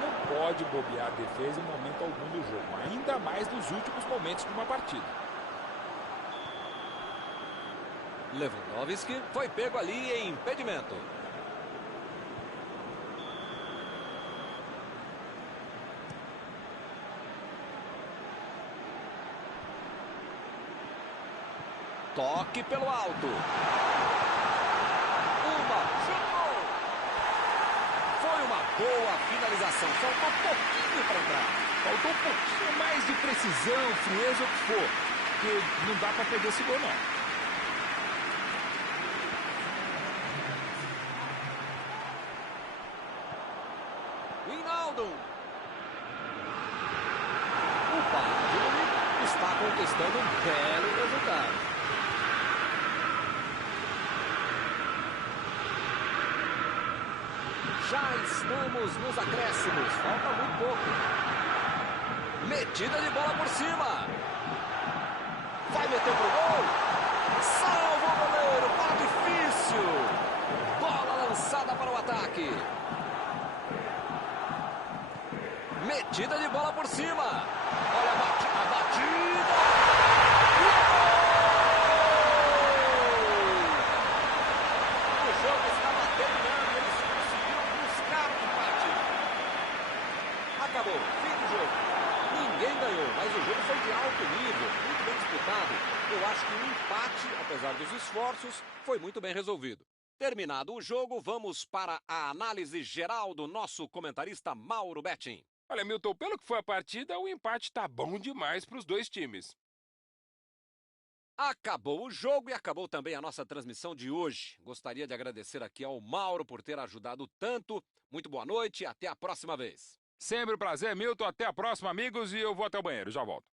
Não pode bobear a defesa em momento algum do jogo. Ainda mais nos últimos momentos de uma partida. Lewandowski foi pego ali em impedimento. Toque pelo alto. Chutou. Foi uma boa finalização. Faltou pouquinho para entrar. Faltou um pouquinho mais de precisão, frieza, o que for. Porque não dá para perder esse gol, não. Wijnaldum. O Bayern está conquistando um belo resultado. Já estamos nos acréscimos. Falta muito pouco. Metida de bola por cima. Vai meter pro gol. Salva o goleiro. Tá difícil. Bola lançada para o ataque. Metida de bola por cima. Olha a batida. O jogo estava terminando. Eles conseguiram buscar o empate. Acabou. Fim do jogo. Ninguém ganhou, mas o jogo foi de alto nível, muito bem disputado. Eu acho que o empate, apesar dos esforços, foi muito bem resolvido. Terminado o jogo, vamos para a análise geral do nosso comentarista Mauro Betting. Olha, Milton, pelo que foi a partida, o empate tá bom demais para os dois times. Acabou o jogo e acabou também a nossa transmissão de hoje. Gostaria de agradecer aqui ao Mauro por ter ajudado tanto. Muito boa noite e até a próxima vez. Sempre um prazer, Milton. Até a próxima, amigos, e eu vou até o banheiro. Já volto.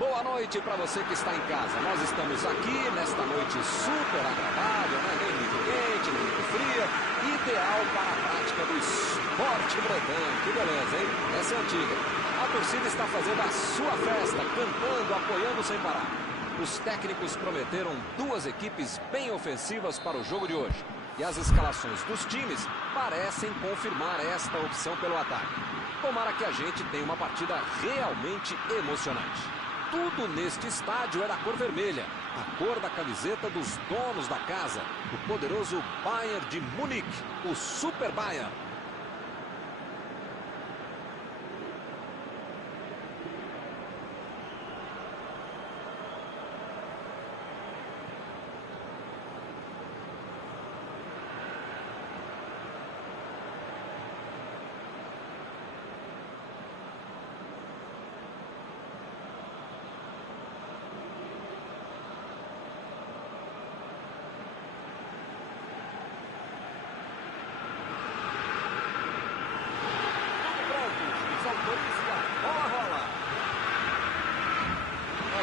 Boa noite para você que está em casa. Nós estamos aqui nesta noite super agradável, né? Nem muito quente, nem muito fria. Ideal para a prática do esporte bretão. Que beleza, hein? Essa é antiga. A torcida está fazendo a sua festa, cantando, apoiando sem parar. Os técnicos prometeram duas equipes bem ofensivas para o jogo de hoje. E as escalações dos times parecem confirmar esta opção pelo ataque. Tomara que a gente tenha uma partida realmente emocionante. Tudo neste estádio é da cor vermelha, a cor da camiseta dos donos da casa, o poderoso Bayern de Munique, o Super Bayern.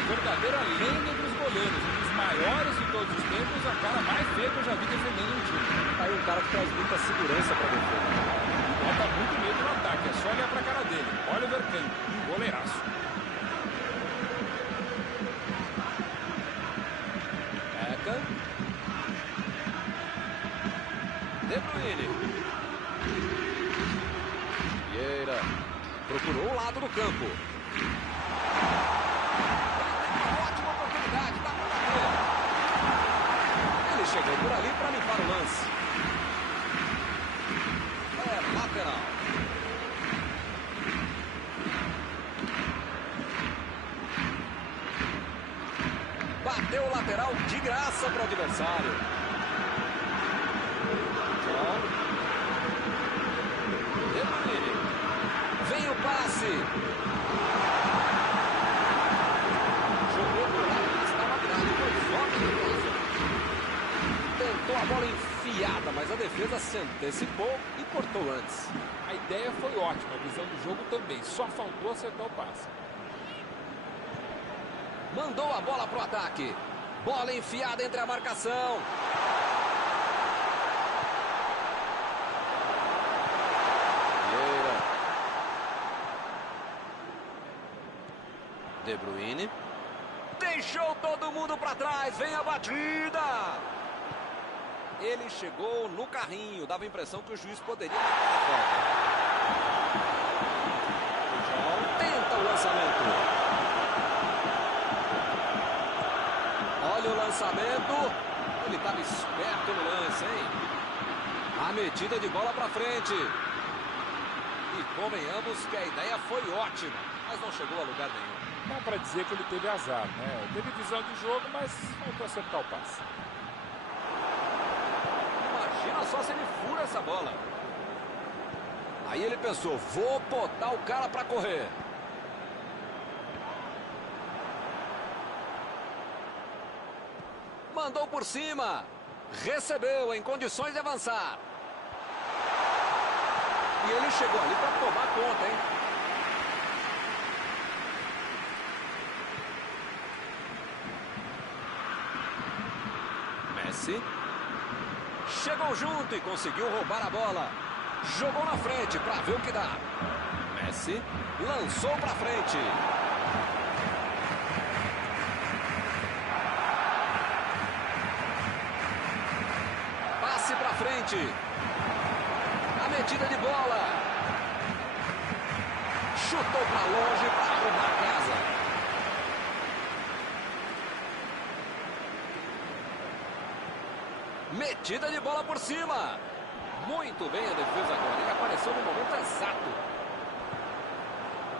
Verdadeira lenda dos goleiros, um dos maiores de todos os tempos, a cara mais feia que eu já vi defendendo um time. Aí um cara que traz muita segurança para defesa. Bota muito medo no ataque, é só olhar para a cara dele. Oliver Kahn, um goleiraço. Eca. De Bruyne. Vieira. Procurou o lado do campo. Chegou por ali para limpar o lance. É lateral. Bateu o lateral de graça para o adversário. De Bruyne. Vem o passe. Jogou por lá que estava grave. Foi forte no caso. Tentou a bola enfiada, mas a defesa se antecipou e cortou antes. A ideia foi ótima, a visão do jogo também. Só faltou acertar o passe. Mandou a bola para o ataque. Bola enfiada entre a marcação. Vieira. De Bruyne. Deixou todo mundo para trás. Vem a batida. Ele chegou no carrinho. Dava a impressão que o juiz poderia marcar a falta. Tenta o lançamento. Olha o lançamento. Ele estava esperto no lance, hein? A metida de bola para frente. E convenhamos que a ideia foi ótima, mas não chegou a lugar nenhum. Dá para dizer que ele teve azar, né? Teve visão de jogo, mas faltou acertar o passe. Imagina só se ele fura essa bola. Aí ele pensou, vou botar o cara para correr. Mandou por cima. Recebeu em condições de avançar. E ele chegou ali para tomar conta, hein? Messi. Chegou junto e conseguiu roubar a bola. Jogou na frente para ver o que dá. Messi lançou para frente. Passe para frente. A metida de bola. Chutou para longe para arrumar a casa. Metida de bola por cima. Muito bem a defesa agora. Ele apareceu no momento exato.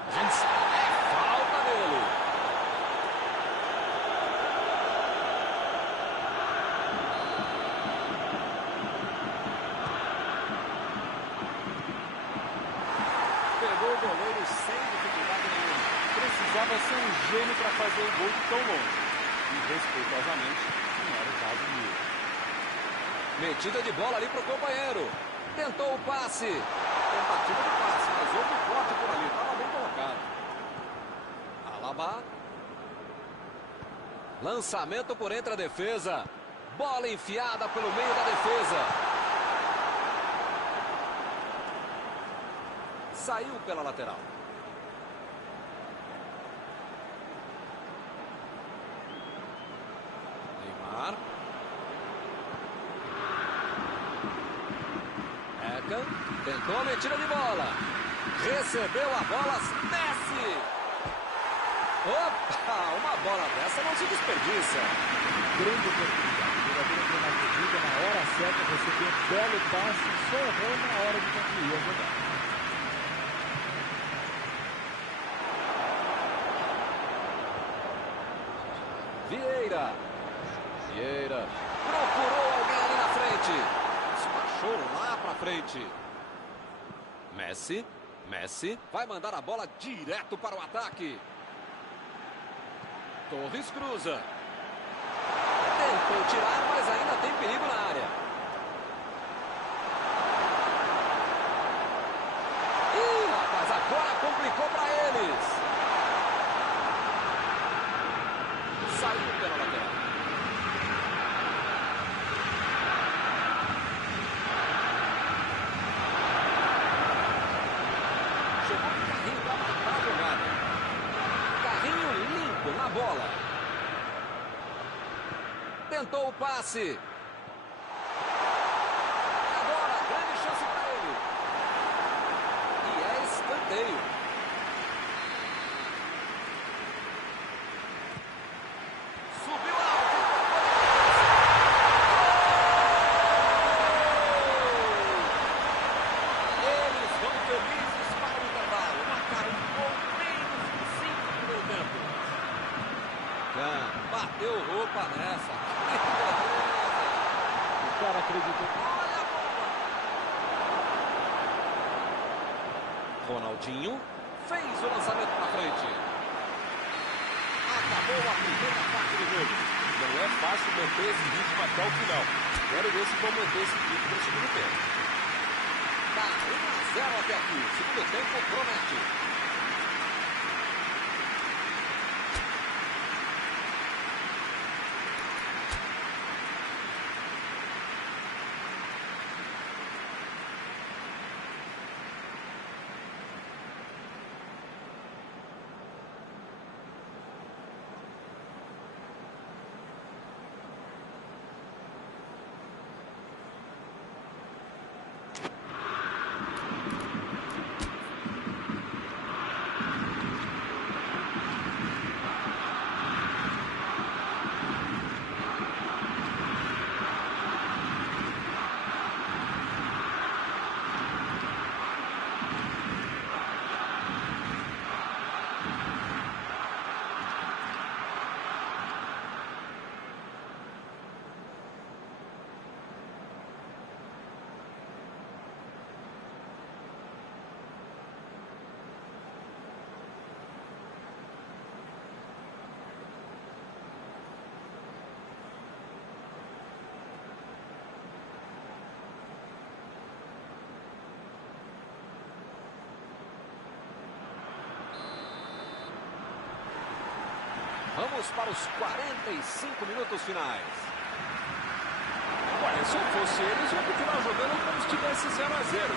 A gente sabe, é falta dele. Pegou o goleiro sem dificuldade nenhuma. Precisava ser um gênio para fazer o gol de tão longe. E respeitosamente, não era o caso mesmo. Metida de bola ali para o companheiro. Tentou o passe. Tentativa de passe, mas houve corte por ali. Estava bem colocado. Alaba. Lançamento por entre a defesa. Bola enfiada pelo meio da defesa. Saiu pela lateral. Neymar. Beckham. Tentou a metida de bola. Recebeu a bola. Messi. Opa, uma bola dessa não se desperdiça. Grande oportunidade. O jogador entrou na corrida na hora certa, recebeu um belo passe e só errou na hora de concluir a jogada. Vieira. Vieira. Procurou alguém ali na frente. Despachou lá pra frente. Messi. Messi vai mandar a bola direto para o ataque. Torres cruza. Tentou tirar, mas ainda tem perigo na área. Ih, rapaz, agora complicou para eles. Saiu pela lateral. Chegou o carrinho para matar a jogada. Carrinho limpo na bola. Tentou o passe. Agora, grande chance para ele. E é escanteio. Subiu alto. Eles vão felizes para o intervalo. Marcaram um gol menos de 5 no primeiro tempo. Bateu roupa nessa. O cara acreditou. Olha a bomba. Ronaldinho fez o lançamento para frente. Acabou a primeira parte do jogo. Não é fácil manter esse ritmo até o final. Quero ver se vão manter esse ritmo no segundo tempo. Tá 1-0 até aqui. Segundo tempo promete. Vamos para os 45 minutos finais. Olha, se eu fosse eles, eu ia continuar jogando como se estivesse 0-0.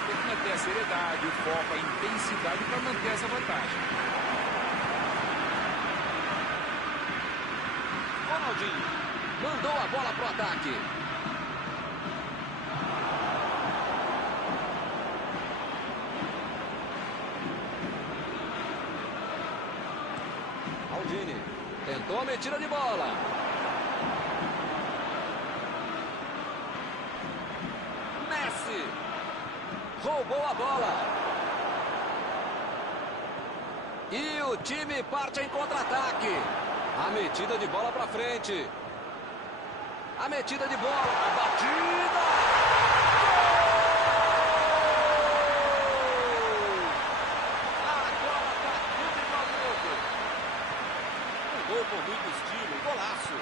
Tem que manter a seriedade, o foco, a intensidade para manter essa vantagem. Ronaldinho mandou a bola para o ataque. Maldini tentou a metida de bola. Messi roubou a bola. E o time parte em contra-ataque. A metida de bola para frente. A metida de bola. A batida. Agora tá tudo igual de novo. Um gol com muito estilo. Golaço.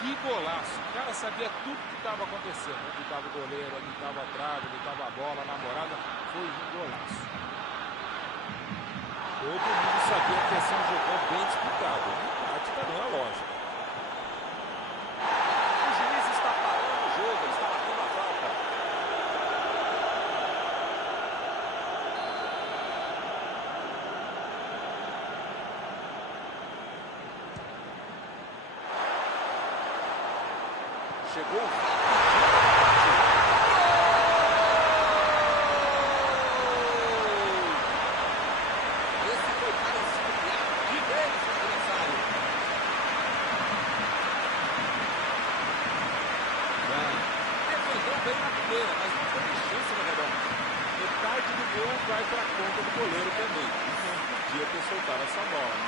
Que golaço. O cara sabia tudo que estava acontecendo. Onde estava o goleiro, onde estava a trave, onde estava a bola, a namorada. Foi um golaço. Todo mundo sabia que ia ser um jogo bem disputado. Tática não é lógica. chegou. Esse foi parecido de vez o adversário. Defendeu bem na primeira, mas não teve chance no redondo. Metade do gol vai para a conta do goleiro também. Não podia ter soltado essa bola, né?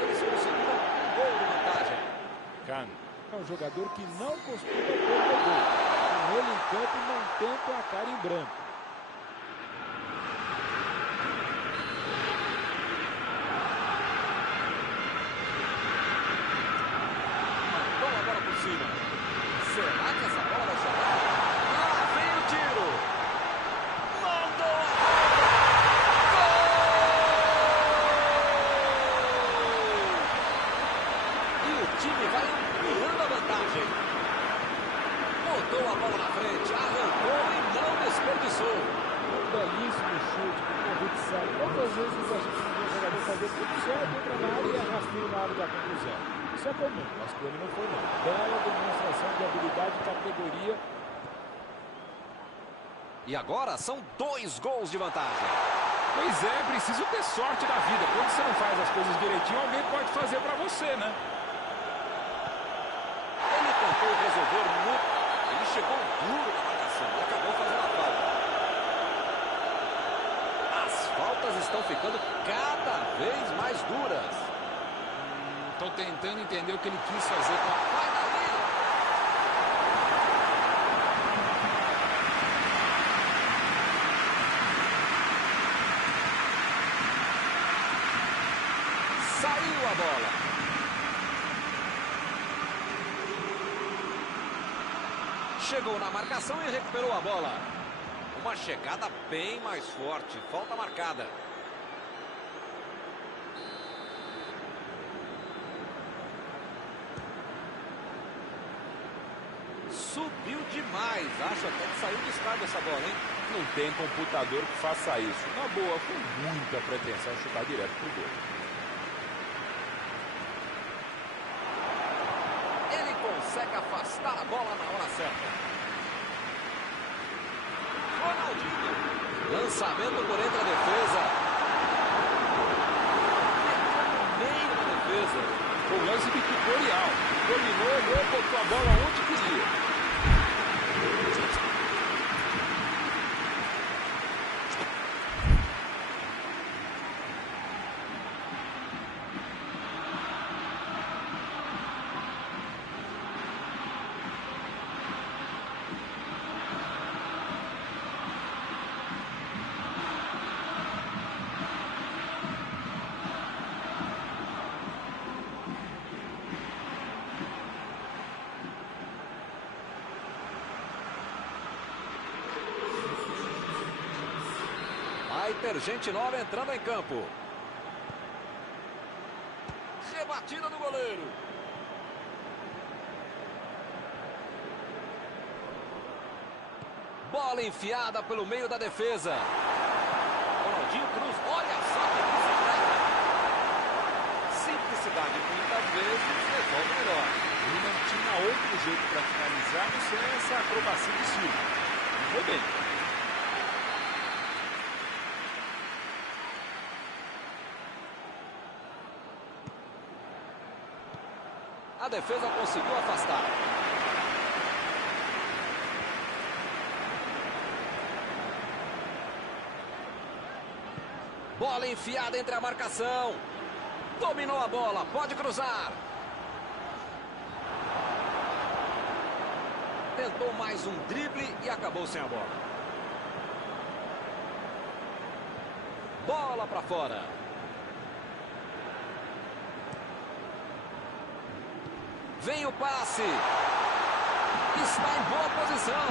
Eles conseguiram um gol de vantagem. Can. É um jogador que não costuma perder gol. Com ele em campo, não tenta a cara em branco. Mandou a bola por cima. Será que essa bola vai chegar? Lá vem o tiro. Mandou a bola. Gol! E o time vai ampliando a vantagem. Botou a bola na frente, arrancou e não desperdiçou. Um belíssimo chute, com convicção. Quantas vezes a gente viu o jogador fazer tudo certo, entra na área e arrasteio na área da conclusão. Isso é comum, mas com ele não foi não. Bela demonstração de habilidade e categoria. E agora são 2 gols de vantagem. Pois é, preciso ter sorte da vida. Quando você não faz as coisas direitinho, alguém pode fazer para você, né? Ele tentou resolver muito. Ele chegou duro na marcação e acabou fazendo a falta. As faltas estão ficando cada vez mais duras. Estou tentando entender o que ele quis fazer com a... Vai dali! Saiu a bola. Chegou na marcação e recuperou a bola. Uma chegada bem mais forte. Falta marcada. Subiu demais. Acho até que saiu do estádio essa bola, hein? Não tem computador que faça isso. Na boa, com muita pretensão, chutar direto pro gol. Ele consegue afastar a bola na hora certa. Ronaldinho. Lançamento por entre a defesa. Pegou no meio da defesa. O lance ditatorial. Dominou, botou a bola onde queria. Vai ter gente nova entrando em campo. Rebatida do goleiro. Bola enfiada pelo meio da defesa. Ronaldinho Cruz, olha só que bicicleta. Simplicidade muitas vezes resolve melhor. Ele não tinha outro jeito para finalizar, não ser essa acrobacia de Silva. Foi bem. A defesa conseguiu afastar. Bola enfiada entre a marcação. Dominou a bola, pode cruzar. Tentou mais um drible e acabou sem a bola. Bola para fora. Vem o passe. Está em boa posição.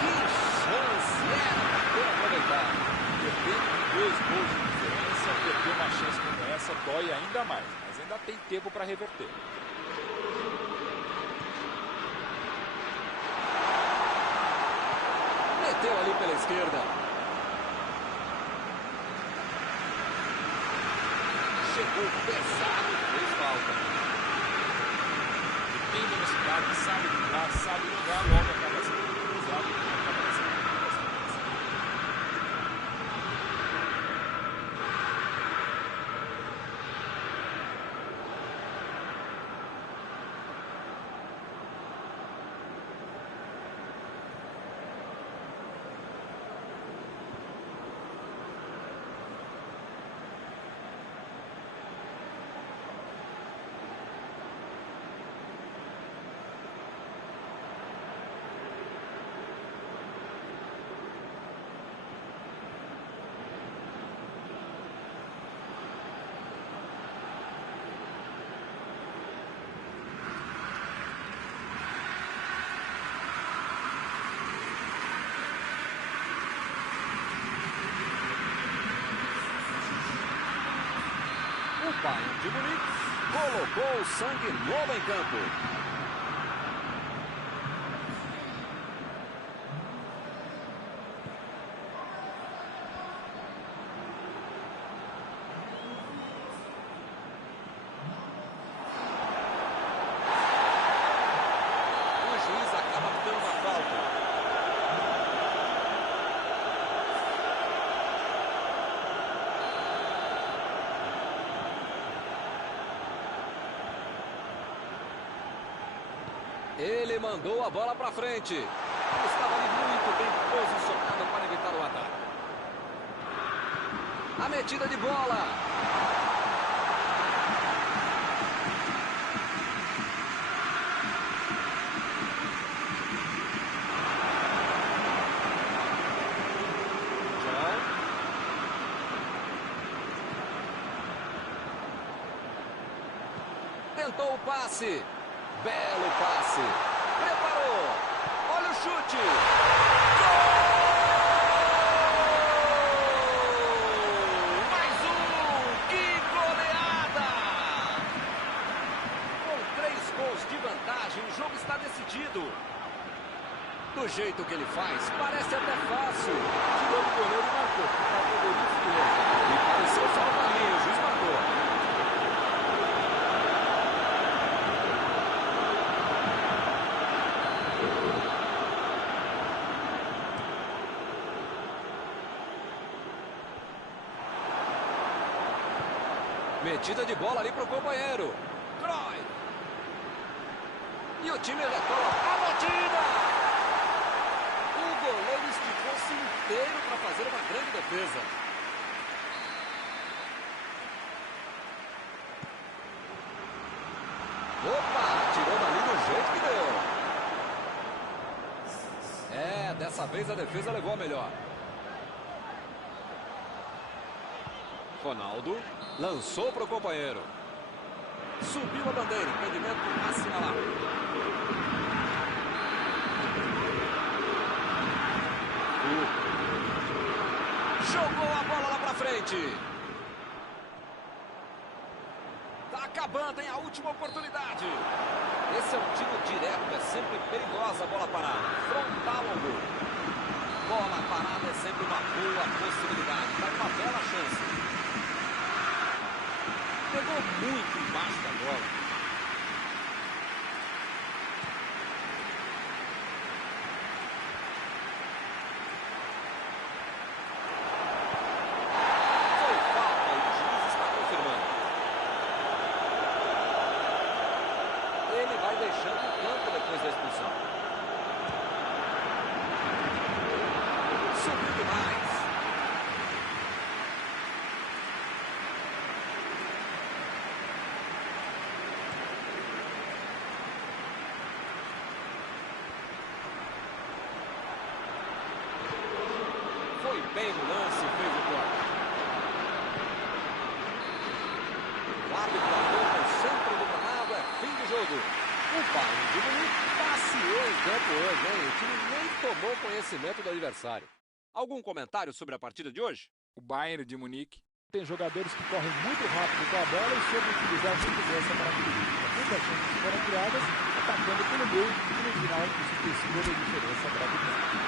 Que chance era para ter aproveitado. Depende de 2 gols de diferença, perder uma chance como essa dói ainda mais. Mas ainda tem tempo para reverter. esquerda. Chegou pesado e fez falta. Ele tem velocidade, sabe driblar, sabe jogar, logo acaba sendo utilizado e acaba sendo O Bayern de Munique colocou o sangue novo em campo. O juiz acaba dando uma falta. Ele mandou a bola para frente. Ele estava ali muito bem posicionado para evitar o ataque. A metida de bola. John. Tentou o passe. Belo passe. Preparou. Olha o chute. Gol! Mais um. Que goleada! Com 3 gols de vantagem, o jogo está decidido. Do jeito que ele faz, parece até fácil. Tirou do goleiro e marcou. Categoria esquerda. E pareceu só uma linha, o juiz marcou. Metida de bola ali para o companheiro. Cruyff. E o time retorna a batida. O goleiro esticou-se inteiro para fazer uma grande defesa. Opa, tirou dali do jeito que deu. É, dessa vez a defesa levou a melhor. Ronaldo lançou para o companheiro. Subiu a bandeira, impedimento assinalado. Jogou a bola lá para frente. Tá acabando, hein? A última oportunidade. Esse é um tiro direto, é sempre perigosa a bola parada. Frontal ao gol. Bola parada é sempre uma boa possibilidade. Tá uma bela chance. Pegou muito embaixo da bola. Foi falta e o juiz está confirmando. Ele vai deixando o campo depois da expulsão. Subiu demais. Foi bem no lance e fez o corte. O árbitro aponta o centro do gramado, é fim de jogo. O Bayern de Munique passeou em campo hoje, hein? O time nem tomou conhecimento do adversário. Algum comentário sobre a partida de hoje? o Bayern de Munique. Tem jogadores que correm muito rápido com a bola e soube utilizar muito bem essa característica. Muitas chances foram criadas, atacando pelo meio e no final isso tem sido a diferença para a vitória.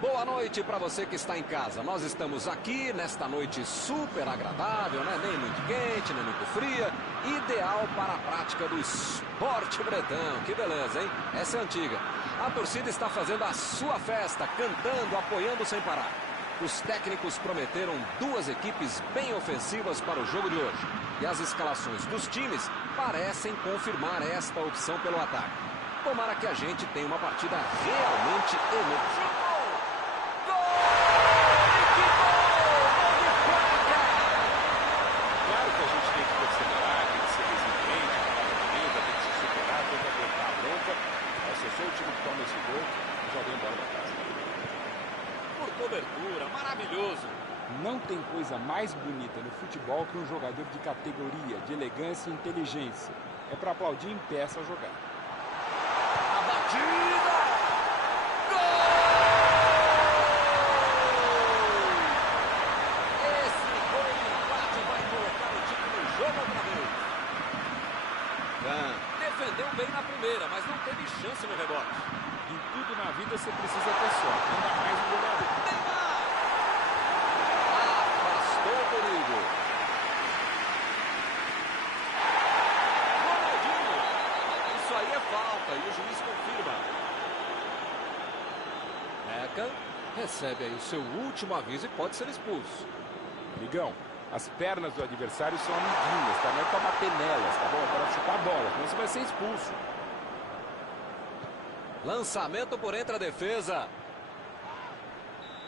Boa noite para você que está em casa. Nós estamos aqui nesta noite super agradável, né? Nem muito quente, nem muito fria. Ideal para a prática do esporte bretão. Que beleza, hein? Essa é antiga. A torcida está fazendo a sua festa, cantando, apoiando sem parar. Os técnicos prometeram duas equipes bem ofensivas para o jogo de hoje. E as escalações dos times parecem confirmar esta opção pelo ataque. Tomara que a gente tenha uma partida realmente emocionante. O time que toma esse gol já vem embora da casa. Por cobertura, maravilhoso. Não tem coisa mais bonita no futebol que um jogador de categoria, de elegância e inteligência. É para aplaudir em pé essa jogada. A batida! Gol! Esse gol de empate vai colocar o time no jogo outra vez. Defendeu bem na primeira, mas não teve chance no rebote. Em tudo na vida você precisa ter sorte, ainda mais no goleador. Neymar! Afastou o perigo. Ronaldinho! Isso aí é falta e o juiz confirma. Beckham recebe aí o seu último aviso e pode ser expulso. Amigão, as pernas do adversário são amiguinhas, tá? Não é pra bater nelas, tá bom? É para chutar a bola, senão você vai ser expulso. Lançamento por entre a defesa.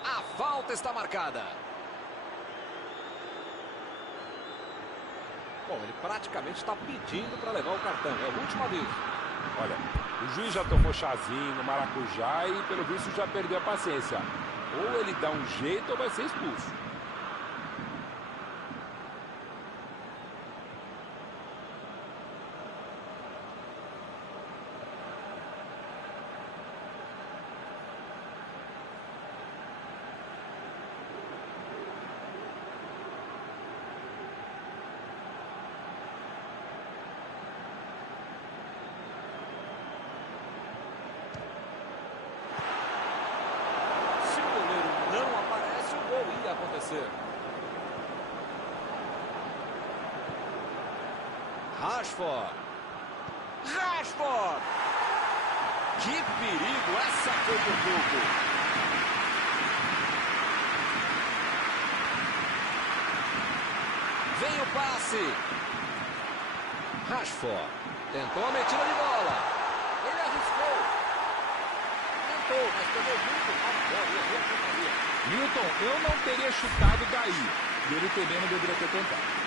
A falta está marcada. Bom, ele praticamente está pedindo para levar o cartão. É o último aviso. Olha, o juiz já tomou chazinho, maracujá e pelo visto já perdeu a paciência. Ou ele dá um jeito ou vai ser expulso. Rashford. Que perigo, essa foi pro grupo. Vem o passe. Rashford tentou a metida de bola. Ele arriscou. Tentou, mas pegou muito mal a bola. Milton, eu não teria chutado daí. E ele também não deveria ter tentado.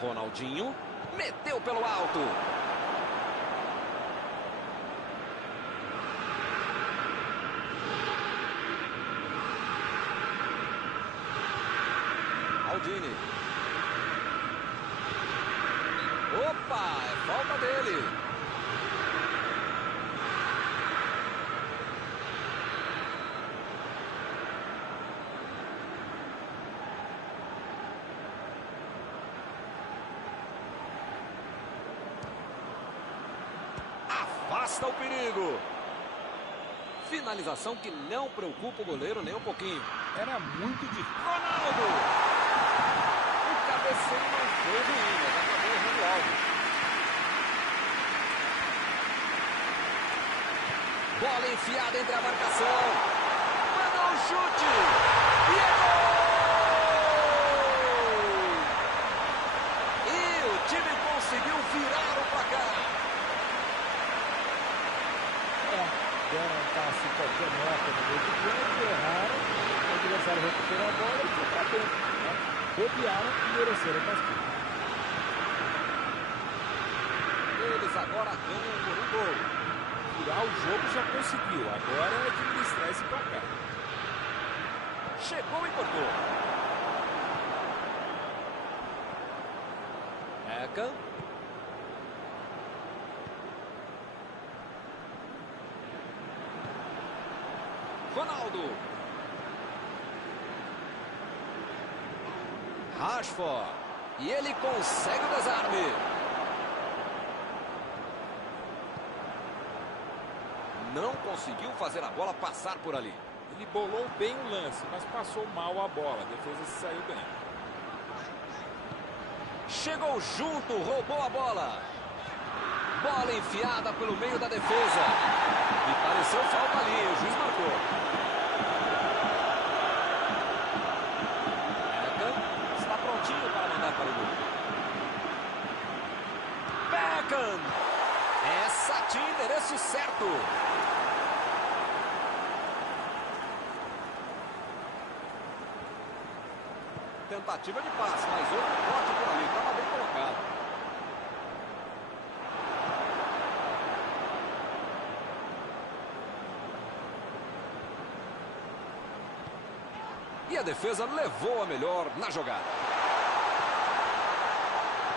Ronaldinho meteu pelo alto. Maldini. Opa, é falta dele. Afasta o perigo. Finalização que não preocupa o goleiro nem um pouquinho. Era muito difícil. Ronaldo! O cabeceio não foi ruim, mas acabou errando algo. Bola enfiada entre a marcação. Mandou um chute. E é gol! E o time conseguiu virar o placar. Deram um passe qualquer nota no meio do campo, erraram, o adversário recuperou a bola e foi para dentro. Né? Bobearam e mereceram o castigo. Eles agora ganham por um gol. Virar o jogo já conseguiu, agora é administrar esse placar. Chegou e cortou. Beckham. Ronaldo. Rashford. E ele consegue o desarme. Não conseguiu fazer a bola passar por ali. Ele bolou bem o lance, mas passou mal a bola. A defesa se saiu bem. Chegou junto, roubou a bola. Bola enfiada pelo meio da defesa. E pareceu falta ali, o juiz marcou. Beckham está prontinho para mandar para o gol. Beckham! Essa tinha endereço certo. Tentativa de passe, mas outro corte por ali, estava bem colocado. E a defesa levou a melhor na jogada.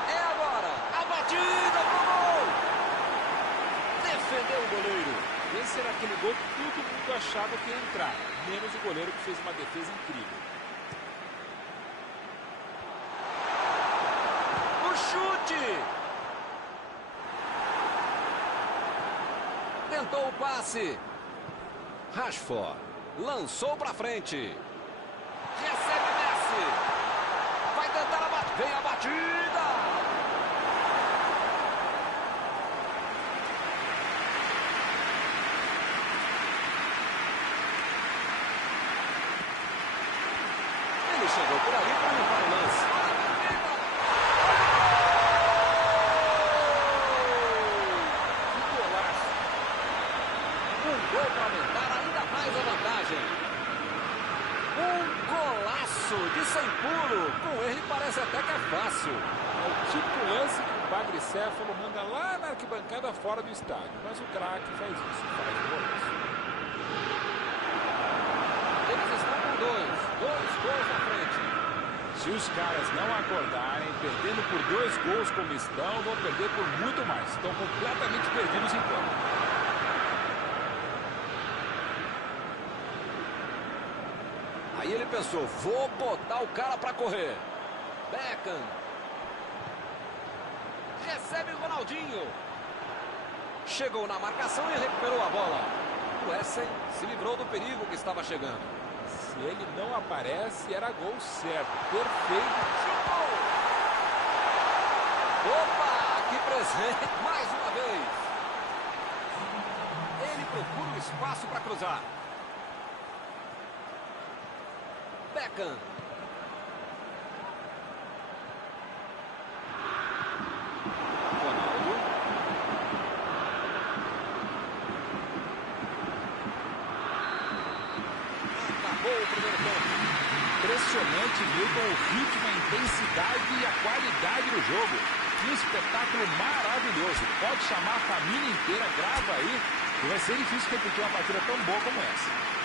É agora, a batida pro gol! Defendeu o goleiro. Esse era aquele gol que todo mundo achava que ia entrar, menos o goleiro que fez uma defesa incrível. Chute! Tentou o passe. Rashford lançou para frente. Recebe Messi. Vai tentar a batida. Vem a batida. Ele chegou por ali para limpar o lance. Gol para aumentar ainda mais a vantagem. Um golaço de sem pulo. Com ele parece até que é fácil. É o típico lance que o Bagricéfalo manda lá na arquibancada fora do estádio. Mas o craque faz isso, faz o golaço. Eles estão com dois gols na frente. Se os caras não acordarem, perdendo por 2 gols como estão, vão perder por muito mais. Estão completamente perdidos em campo. Aí ele pensou, vou botar o cara para correr. Beckham. Recebe o Ronaldinho. Chegou na marcação e recuperou a bola. O Essen se livrou do perigo que estava chegando. Se ele não aparece, era gol certo. Perfeito. Chutou. Opa, que presente. Mais uma vez. Ele procura um espaço para cruzar. Beckham. Ronaldo. Acabou o primeiro tempo. Impressionante, Milton, o ritmo, a intensidade e a qualidade do jogo. Um espetáculo maravilhoso. Pode chamar a família inteira, grava aí, que vai ser difícil repetir uma partida tão boa como essa.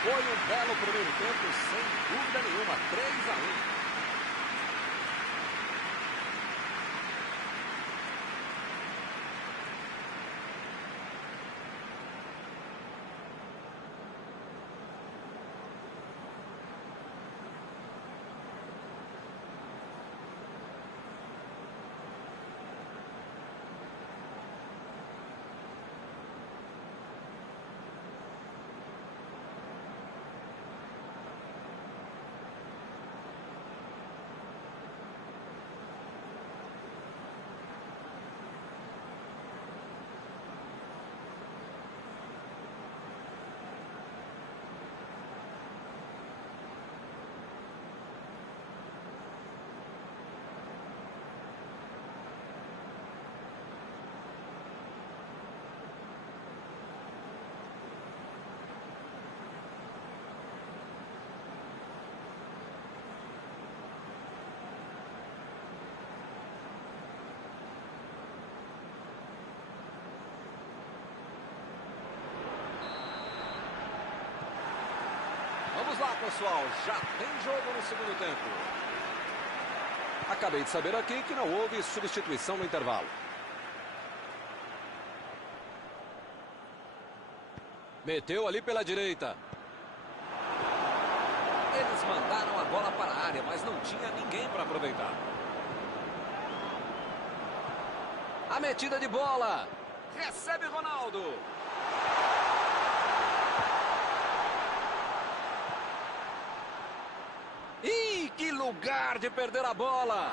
Foi um belo primeiro tempo, sem dúvida nenhuma. 3-1. Vamos lá, pessoal. Já tem jogo no segundo tempo. Acabei de saber aqui que não houve substituição no intervalo. Meteu ali pela direita. Eles mandaram a bola para a área, mas não tinha ninguém para aproveitar. A metida de bola. Recebe Ronaldo. Ih, que lugar de perder a bola.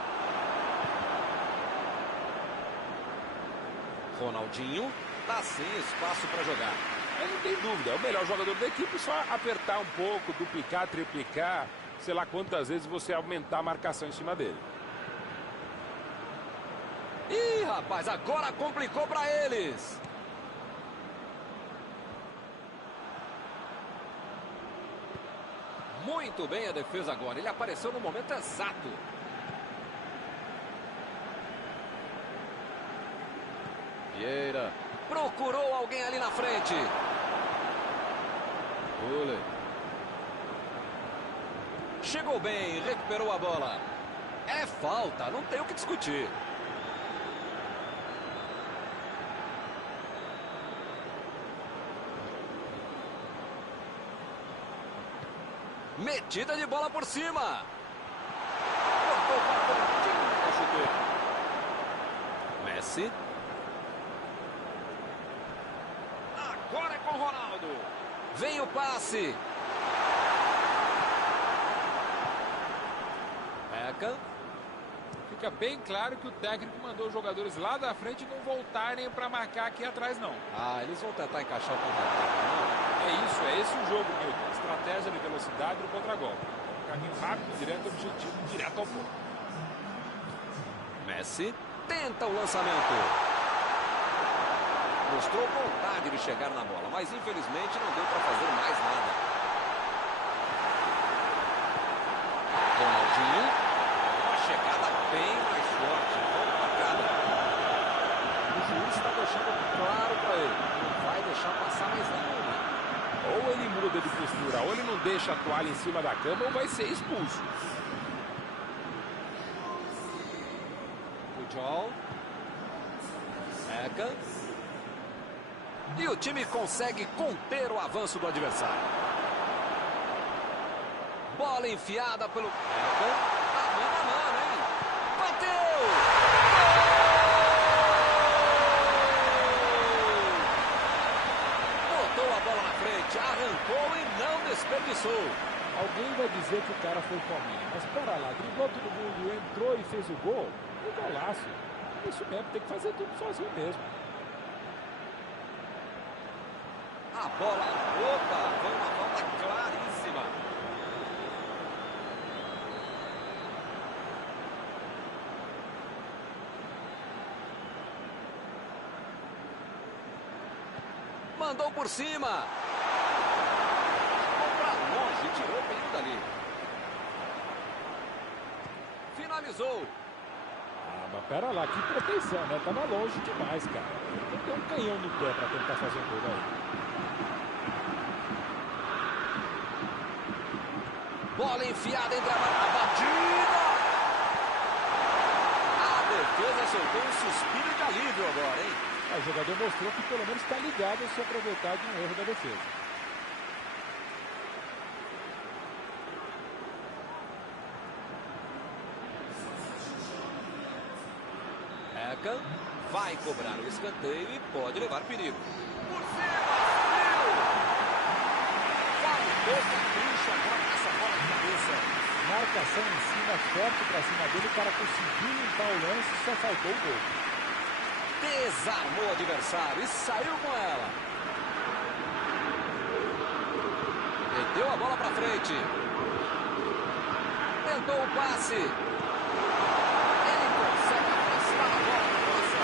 Ronaldinho tá sem espaço para jogar. Aí não tem dúvida, é o melhor jogador da equipe, só apertar um pouco, duplicar, triplicar, sei lá quantas vezes você aumentar a marcação em cima dele. Ih, rapaz, agora complicou para eles. Muito bem a defesa agora, ele apareceu no momento exato. Vieira procurou alguém ali na frente. Ule. Chegou bem, recuperou a bola. É falta, não tem o que discutir. Metida de bola por cima. Cortou para o chuteiro. Messi. Agora é com o Ronaldo. Vem o passe. Beckham. Fica bem claro que o técnico mandou os jogadores lá da frente não voltarem para marcar aqui atrás, não. Ah, eles vão tentar encaixar o contra-ataque, não? É esse o jogo, Milton. Estratégia de velocidade no contra-golpe. Um caminho rápido, direto ao objetivo, direto ao ponto. Messi tenta o lançamento. Mostrou vontade de chegar na bola, mas infelizmente não deu para fazer mais nada. Ronaldinho. Uma chegada bem mais forte. Bola marcada. O juiz está deixando claro para ele. Não vai deixar passar mais nenhuma. Ou ele muda de postura, ou ele não deixa a toalha em cima da cama, ou vai ser expulso. Pujol. Beckham. E o time consegue conter o avanço do adversário. Bola enfiada pelo Beckham. Tá mano a mano, hein? Bateu! Gol! Botou a bola na frente, arrancou e não desperdiçou. Alguém vai dizer que o cara foi fominha, mas para lá, driblou todo mundo, entrou e fez o gol. E golaço. É isso mesmo, tem que fazer tudo sozinho mesmo. A bola, opa, foi uma falta claríssima. Mandou por cima. Ficou pra longe, tirou o perigo dali. Finalizou. Ah, mas pera lá, que proteção, né? Tava longe demais, cara. Tem que ter um canhão no pé pra tentar fazer um gol aí. Bola enfiada entre a batida. A defesa soltou um suspiro de alívio agora, hein? O jogador mostrou que pelo menos está ligado a se aproveitar de um erro da defesa. Beckham vai cobrar o escanteio e pode levar perigo. Por cima, subiu! Faltou capricho agora nessa bola de cabeça. Marcação em cima, forte pra cima dele, o cara conseguiu limpar o lance, só faltou o gol. Desarmou o adversário e saiu com ela. Meteu a bola pra frente. Tentou o passe. Ele consegue afastar a bola na nossa.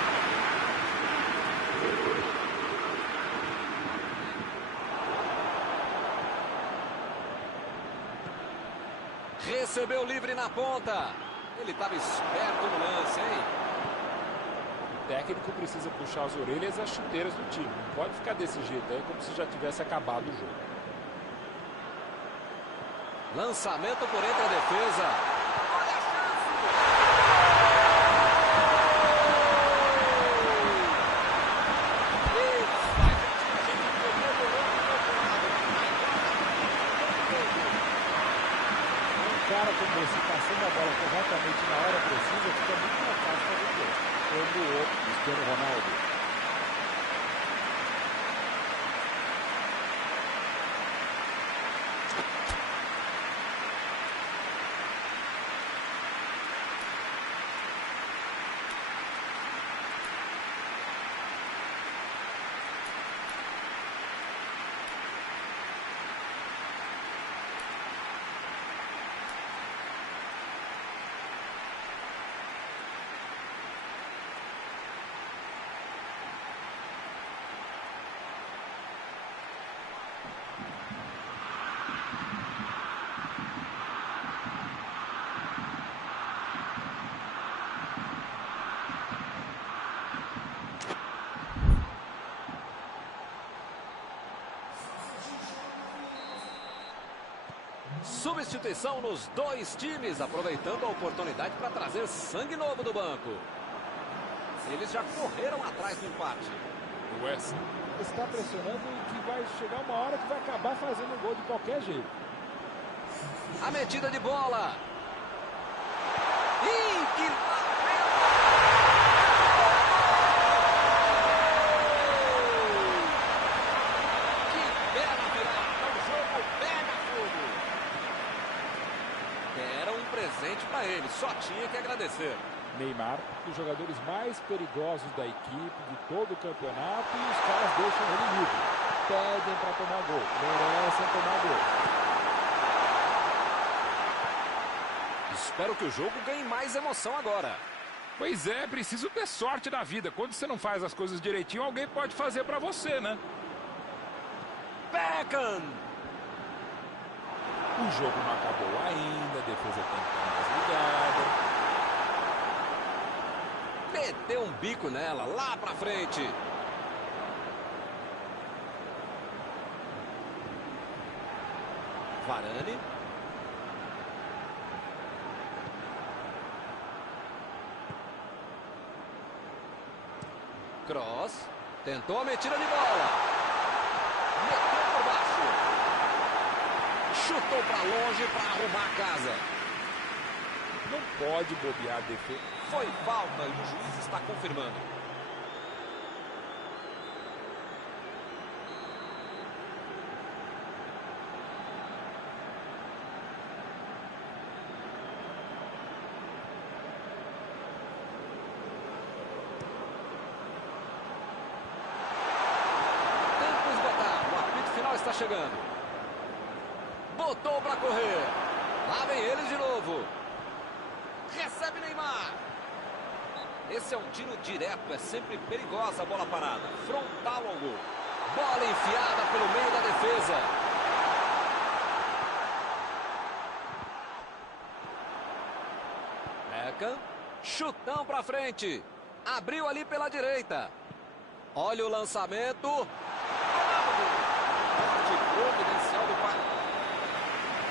Recebeu livre na ponta. Ele estava esperto no lance, hein? O técnico precisa puxar as orelhas e as chuteiras do time. Não pode ficar desse jeito aí, como se já tivesse acabado o jogo. Lançamento por entre a defesa. Olha a chance! Isso, a gente demorou um pouco como o Cristiano Ronaldo. Substituição nos dois times, aproveitando a oportunidade para trazer sangue novo do banco. Eles já correram atrás do empate. O West Está pressionando que vai chegar uma hora que vai acabar fazendo um gol de qualquer jeito. A metida de bola. Ih, que... Que bela virada, o jogo pega fogo. Era um presente para ele, só tinha que agradecer. Neymar, um dos jogadores mais perigosos da equipe, de todo o campeonato, e os caras deixam ele livre. Pedem para tomar gol, merecem tomar gol. Espero que o jogo ganhe mais emoção agora. Pois é, preciso ter sorte na vida. Quando você não faz as coisas direitinho, alguém pode fazer pra você, né? Beckham! O jogo não acabou ainda, a defesa tem que estar mais ligada. Meteu um bico nela, lá pra frente. Varane. Cross. Tentou a metida de bola. Meteu por baixo. Chutou pra longe pra arrumar a casa. Não pode bobear a defesa. Foi falta e o juiz está confirmando. Tempo esgotado. O apito final está chegando. Botou para correr. Lá vem eles de novo. Recebe Neymar. Esse é um tiro direto, é sempre perigosa a bola parada. Frontal ao gol. Bola enfiada pelo meio da defesa. Beckham. Chutão pra frente. Abriu ali pela direita. Olha o lançamento. Forte providencial do pai.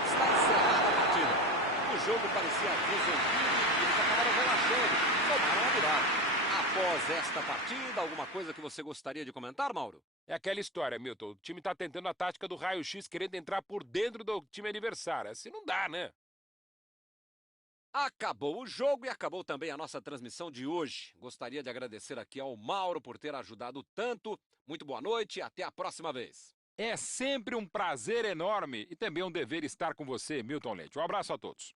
Está encerrada a partida. O jogo parecia resolvido. Eles acabaram relaxando, tomaram a virada. Após esta partida, alguma coisa que você gostaria de comentar, Mauro? É aquela história, Milton. O time tá tentando a tática do raio-x, querendo entrar por dentro do time adversário. Assim não dá, né? Acabou o jogo e acabou também a nossa transmissão de hoje. Gostaria de agradecer aqui ao Mauro por ter ajudado tanto. Muito boa noite e até a próxima vez. É sempre um prazer enorme e também um dever estar com você, Milton Leite. Um abraço a todos.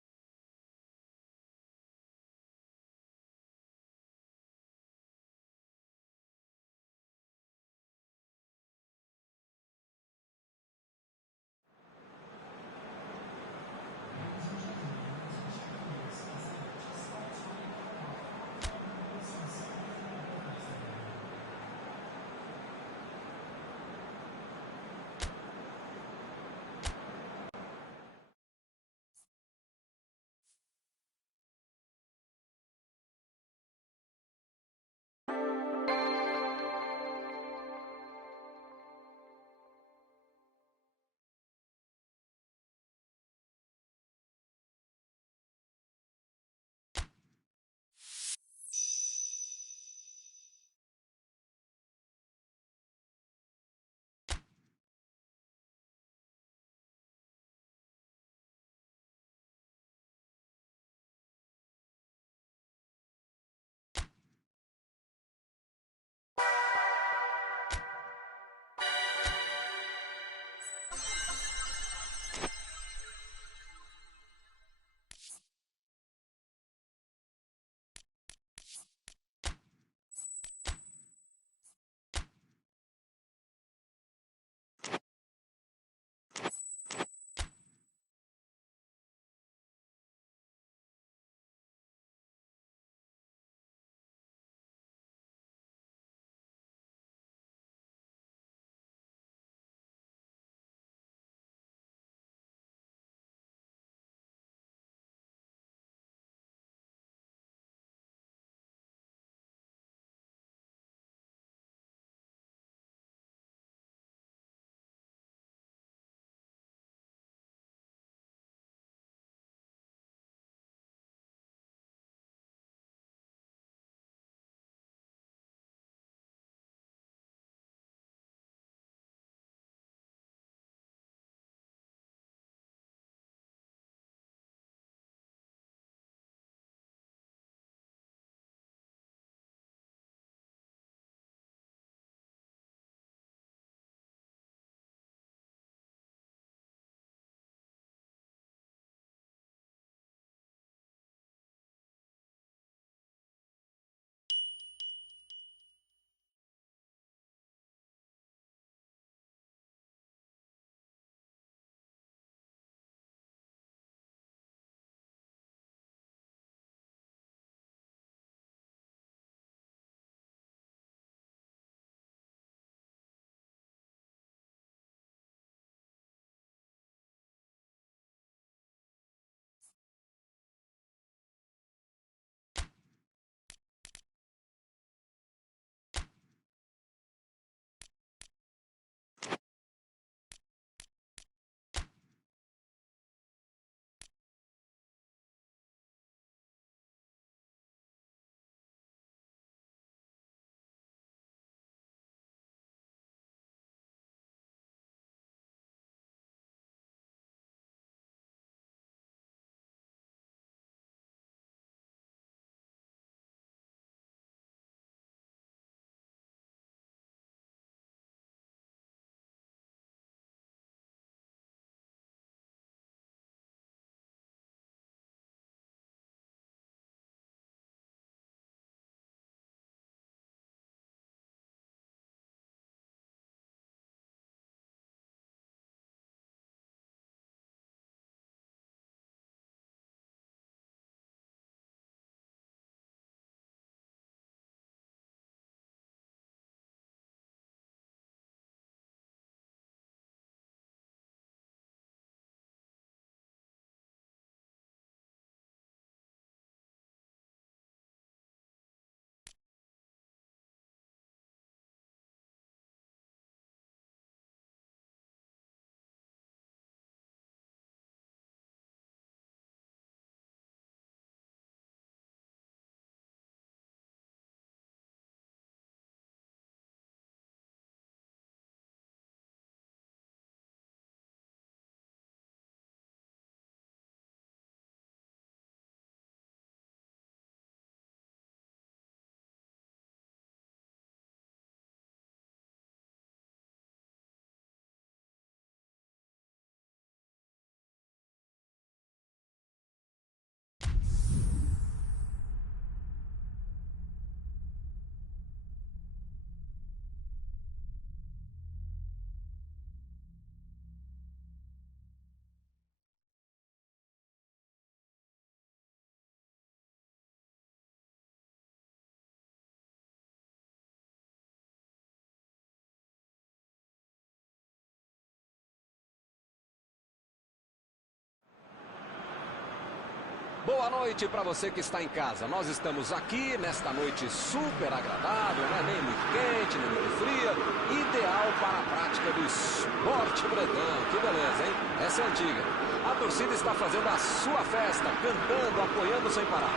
Boa noite para você que está em casa. Nós estamos aqui nesta noite super agradável, né? Nem muito quente, nem muito fria. Ideal para a prática do esporte bretão. Que beleza, hein? Essa é antiga. A torcida está fazendo a sua festa, cantando, apoiando sem parar.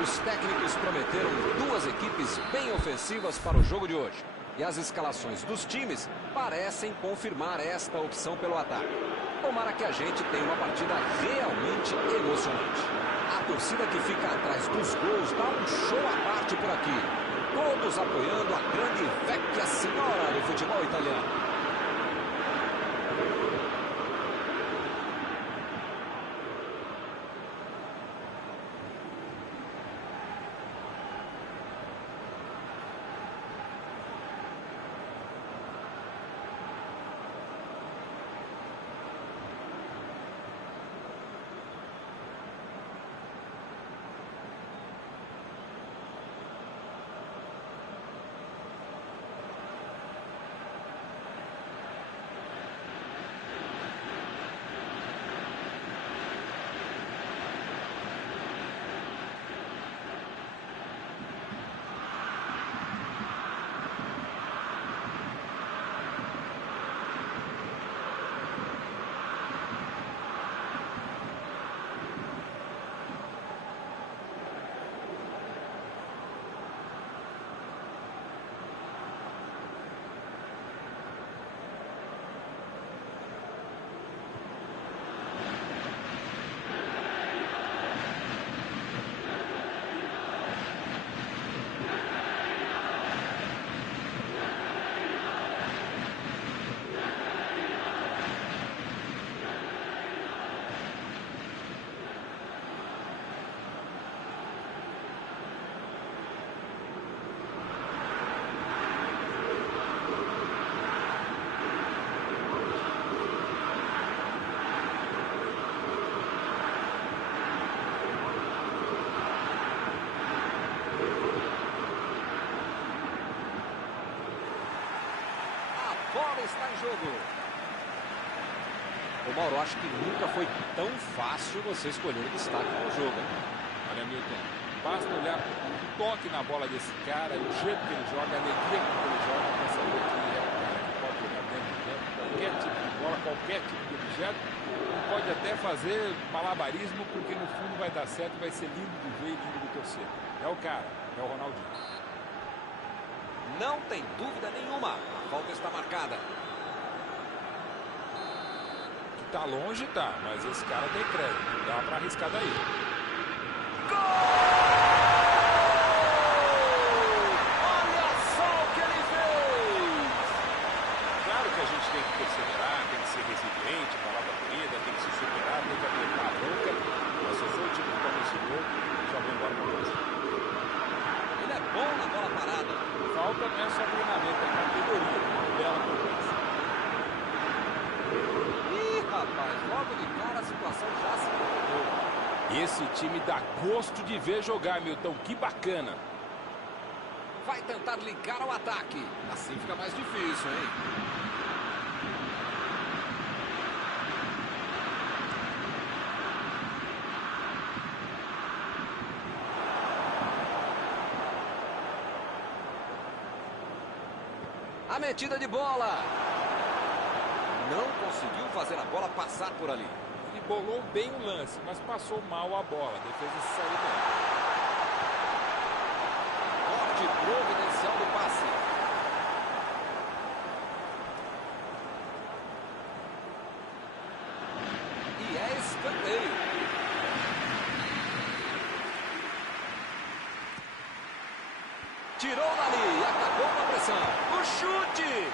Os técnicos prometeram duas equipes bem ofensivas para o jogo de hoje. E as escalações dos times parecem confirmar esta opção pelo ataque. Tomara que a gente tenha uma partida realmente emocionante. A torcida que fica atrás dos gols dá um show à parte por aqui. Todos apoiando a grande vecchia senhora do futebol italiano. Bola está em jogo. Ô Mauro, acho que nunca foi tão fácil você escolher o destaque no jogo. Olha, Milton, basta olhar o toque na bola desse cara, o jeito que ele joga, a alegria com que ele joga, para saber que ele é um cara que pode jogar dentro do campo, qualquer tipo de bola, qualquer tipo de objeto. Pode até fazer malabarismo, porque no fundo vai dar certo, vai ser lindo de ver e lindo de torcer. É o cara, é o Ronaldinho. Não tem dúvida nenhuma. A falta está marcada. Que tá longe, tá. Mas esse cara tem crédito. Dá pra arriscar daí. Gol! Olha só o que ele fez! Claro que a gente tem que perseverar, tem que ser resiliente, falar da corrida, tem que se superar, tem que apertar a boca. Mas se for o time que toma esse gol, já vem embora pra casa. Ele é bom na bola parada. Falta não é só treinamento, é categoria. Uma bela conversa. Ih, rapaz, logo de cara a situação já se complicou. Esse time dá gosto de ver jogar, Milton. Que bacana. Vai tentar linkar ao ataque. Assim fica mais difícil, hein? A metida de bola. Não conseguiu fazer a bola passar por ali. Ele bolou bem o lance, mas passou mal a bola. A defesa se saiu bem. Corte providencial do passe. E é escanteio. Tirou dali e acabou com a pressão. O chute!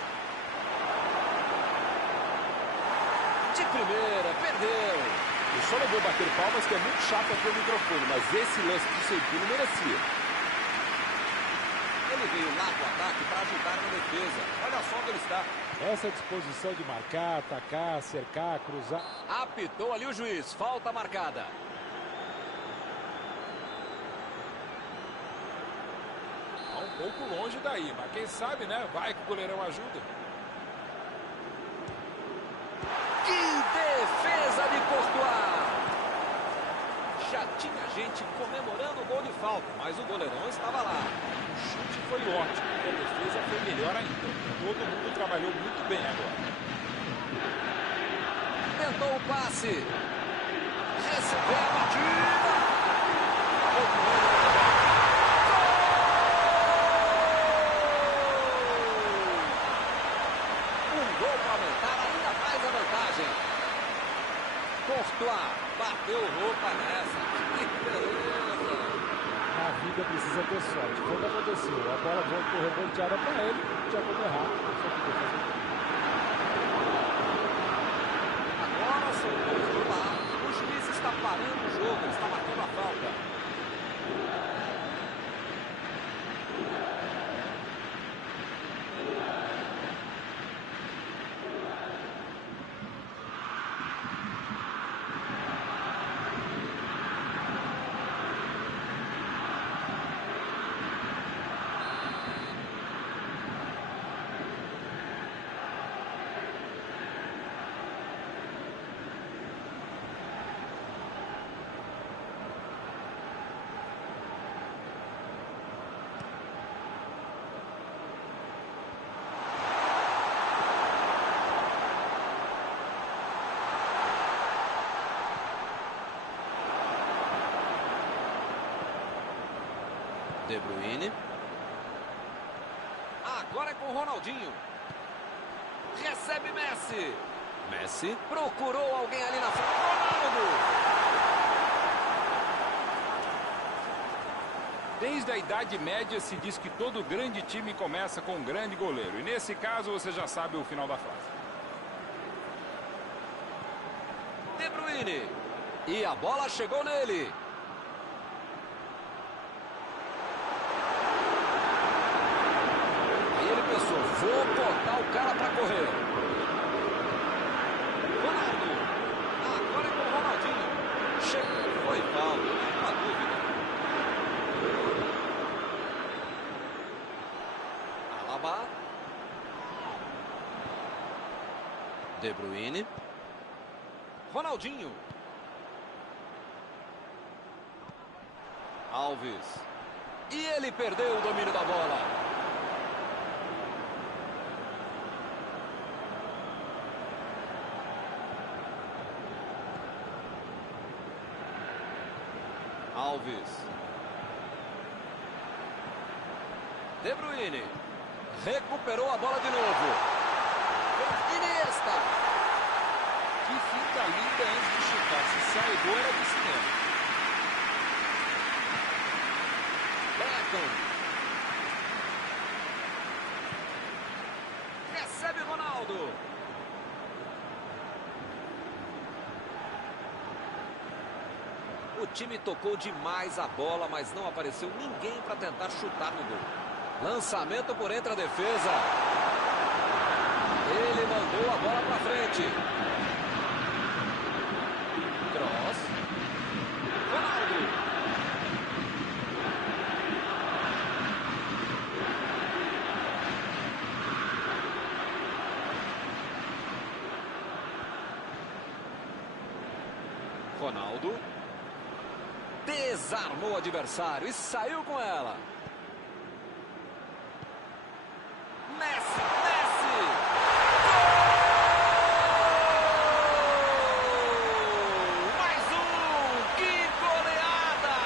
De primeira, perdeu. Eu só não vou bater palmas, que é muito chato aqui o microfone, mas esse lance do Centino merecia. Ele veio lá do ataque para ajudar na defesa. Olha só onde ele está. Essa disposição de marcar, atacar, cercar, cruzar. Apitou ali o juiz. Falta marcada. Um pouco longe daí, mas quem sabe, né? Vai que o goleirão ajuda. Que defesa de Courtois! Já tinha gente gente comemorando o gol de falta, mas o goleirão estava lá. O chute foi ótimo e a defesa foi melhor ainda. Todo mundo trabalhou muito bem agora. Tentou o passe. Recebeu a batida. Um gol para aumentar ainda mais a vantagem. Courtois bateu roupa nessa. Que beleza. A vida precisa ter sorte. Foi o que aconteceu. A bola correu volteada para ele. Não tinha como errar. Só podia fazer. Agora são dois do lado. O juiz está parando o jogo. Ele está marcando a falta. De Bruyne. Agora é com o Ronaldinho. Recebe Messi. Messi procurou alguém ali na frente. Ronaldo. Desde a Idade Média se diz que todo grande time começa com um grande goleiro. E nesse caso você já sabe o final da frase. De Bruyne. E a bola chegou nele. Vou botar o cara para correr. Ronaldo. Agora é com o Ronaldinho. Chegou. Foi falta, não há dúvida. Alaba. De Bruyne. Ronaldinho. Alves. E ele perdeu o domínio da bola. Alves. De Bruyne. Recuperou a bola de novo. Iniesta. Que finta linda antes de chutar. Se sai gol era de cinema. Beckham. Recebe Ronaldo. O time tocou demais a bola, mas não apareceu ninguém para tentar chutar no gol. Lançamento por entre a defesa. Ele mandou a bola para frente. Cross. Ronaldo. Ronaldo. Desarmou o adversário e saiu com ela. Messi, Messi! Gol! Mais um! Que goleada!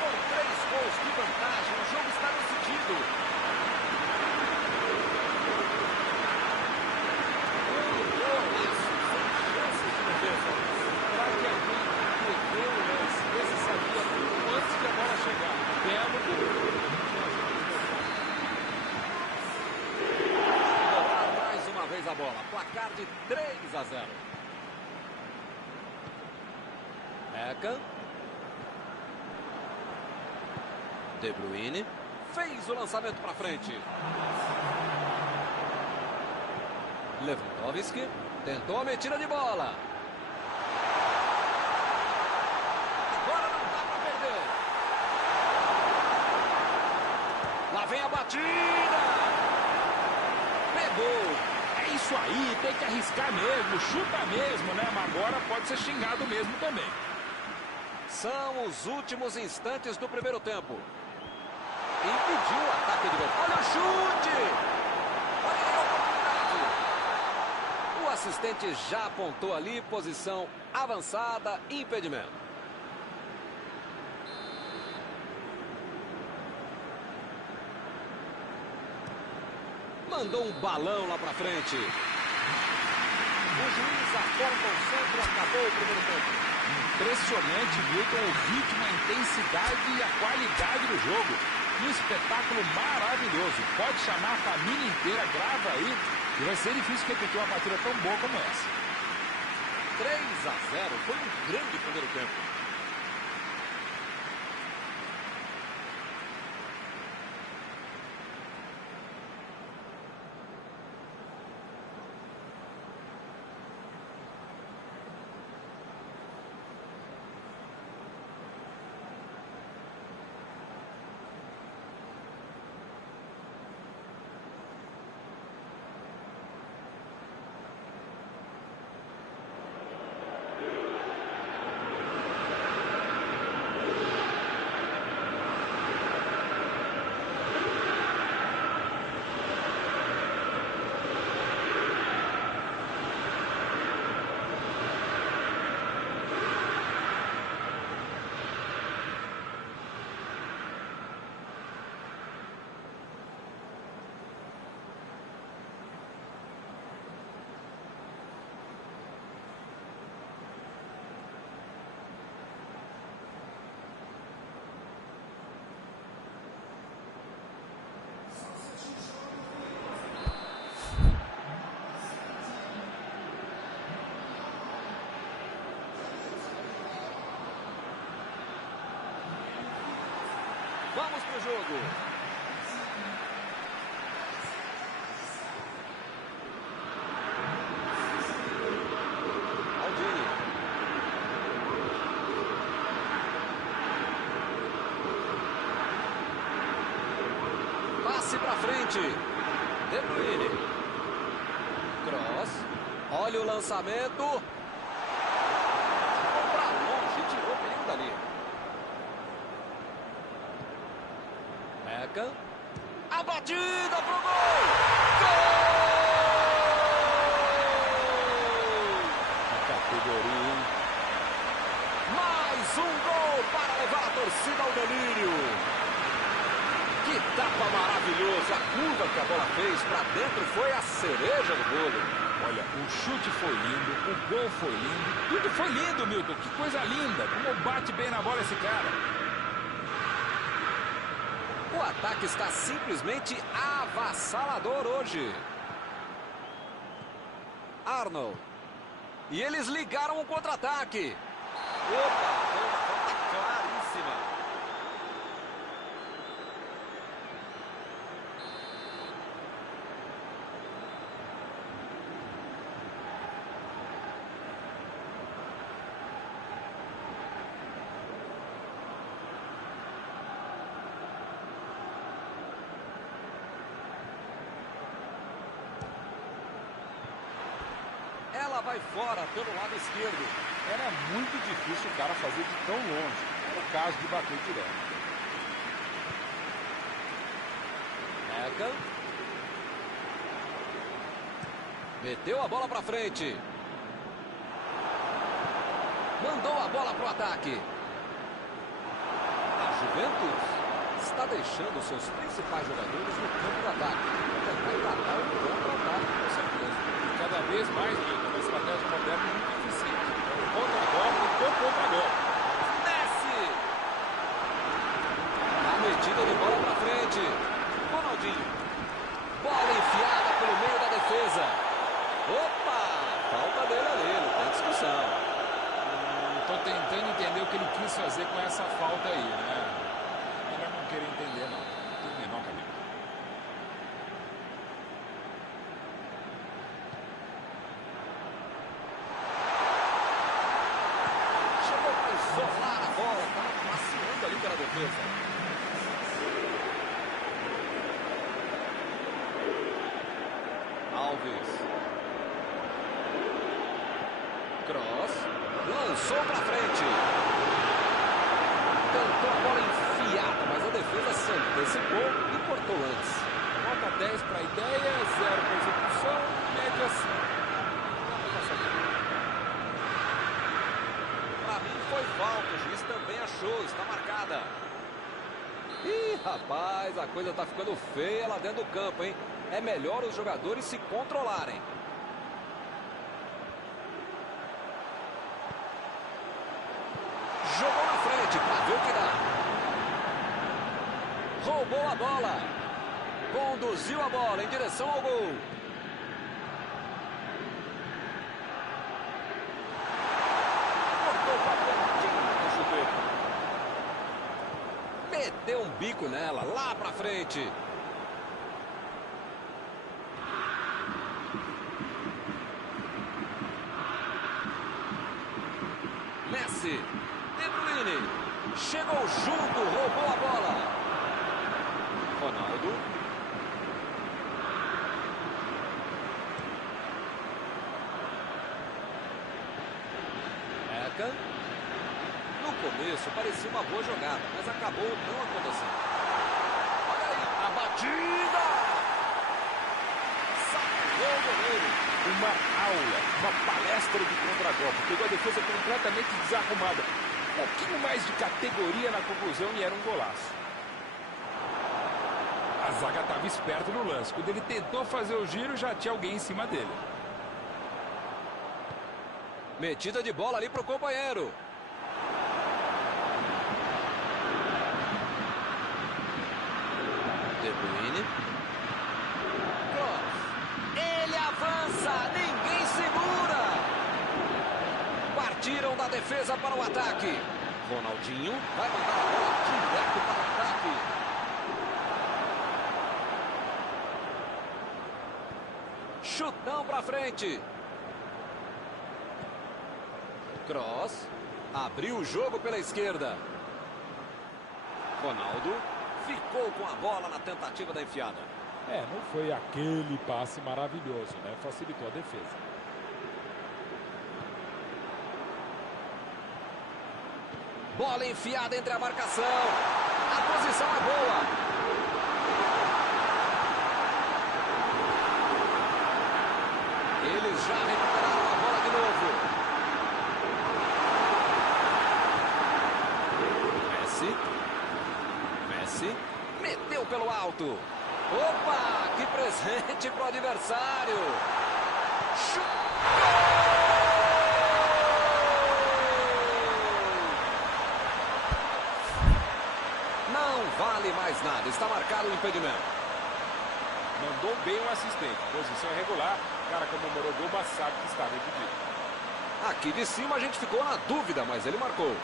Com 3 gols de vantagem, o jogo está decidido. Um golaço sem chances de defesa. Esse sabia tudo antes que a bola chegar. Belo gol. Mais uma vez a bola. Placar de 3-0. Beckham. De Bruyne. Fez o lançamento para frente. Lewandowski. Tentou a metida de bola. Lá vem a batida. Pegou. É isso aí, tem que arriscar mesmo, chuta mesmo, né? Mas agora pode ser xingado mesmo também. São os últimos instantes do primeiro tempo. Impediu o ataque de novo. Olha o chute! Olha aí a oportunidade. O assistente já apontou ali, posição avançada, impedimento. Mandou um balão lá pra frente. O juiz aponta o centro e acabou o primeiro tempo. Impressionante, Milton, o ritmo, a intensidade e a qualidade do jogo. Um espetáculo maravilhoso. Pode chamar a família inteira, grava aí, e vai ser difícil repetir uma partida tão boa como essa. 3-0, foi um grande primeiro tempo. Vamos pro jogo. Aldini. Passe pra frente. De Bruyne. Cross. Olha o lançamento. Pra longe, tirou o perigo dali. A batida pro gol! Gol! Que categoria, hein? Mais um gol para levar a torcida ao delírio. Que tapa maravilhoso. A curva que a bola fez para dentro foi a cereja do bolo. Olha, o chute foi lindo, o gol foi lindo, tudo foi lindo, Milton. Que coisa linda, como bate bem na bola esse cara. O ataque está simplesmente avassalador hoje. Arnold. E eles ligaram o contra-ataque. Opa, foi uma falta claríssima. Ela vai fora pelo lado esquerdo. Era muito difícil o cara fazer de tão longe. Era o caso de bater direto. Beckham. Meteu a bola pra frente. Mandou a bola pro ataque. A Juventus está deixando seus principais jogadores no campo do ataque. Vai tratar o contra-ataque, com certeza. Cada vez mais, Milton, uma estratégia moderna muito eficiente. Contra-golpe, contra-golpe. Messi! A metida de bola pra frente. Ronaldinho. Bola enfiada pelo meio da defesa. Opa! Falta dele ali, não tem discussão. Estou tentando entender o que ele quis fazer com essa falta aí, né? Melhor não querer entender, não. Não tem o menor caminho. Chegou para isolar a bola, estava passeando ali pela defesa. Alves. Cross. Lançou para frente. Tentou a bola enfiada, mas a defesa se antecipou e cortou antes. Nota 10 para a ideia, 0 para a execução, média 5. Pra mim foi falta, o juiz também achou, está marcada. Ih, rapaz, a coisa tá ficando feia lá dentro do campo, hein? É melhor os jogadores se controlarem. Jogou na frente, pra ver o que dá. Roubou a bola. Conduziu a bola em direção ao gol. Cortou pra pontinha do chuteiro. Meteu um bico nela, lá pra frente. Messi, De Bruyne, chegou junto, roubou a bola. Ronaldo. Eka. No começo parecia uma boa jogada, mas acabou não acontecendo. Olha aí, a batida! Salvou o goleiro. Uma aula, uma palestra de contragolpe. Pegou a defesa completamente desarrumada. Um pouquinho mais de categoria na conclusão e era um golaço. A zaga estava esperta no lance. Quando ele tentou fazer o giro, já tinha alguém em cima dele. Metida de bola ali pro companheiro. De Bruyne. Cross. Ele avança, ninguém segura. Partiram da defesa para o ataque. Ronaldinho vai mandar a bola direto para o ataque. Chutão para frente. Cross. Abriu o jogo pela esquerda. Ronaldo ficou com a bola na tentativa da enfiada. Não foi aquele passe maravilhoso, né? Facilitou a defesa. Bola enfiada entre a marcação. A posição é boa. Eles já recuperaram a bola de novo. Messi meteu pelo alto. Opa, que presente pro adversário. Não vale mais nada, está marcado o impedimento. Mandou bem o assistente. Posição irregular. O cara comemorou o gol, mas sabe que estava impedido. Aqui de cima a gente ficou na dúvida, mas ele marcou.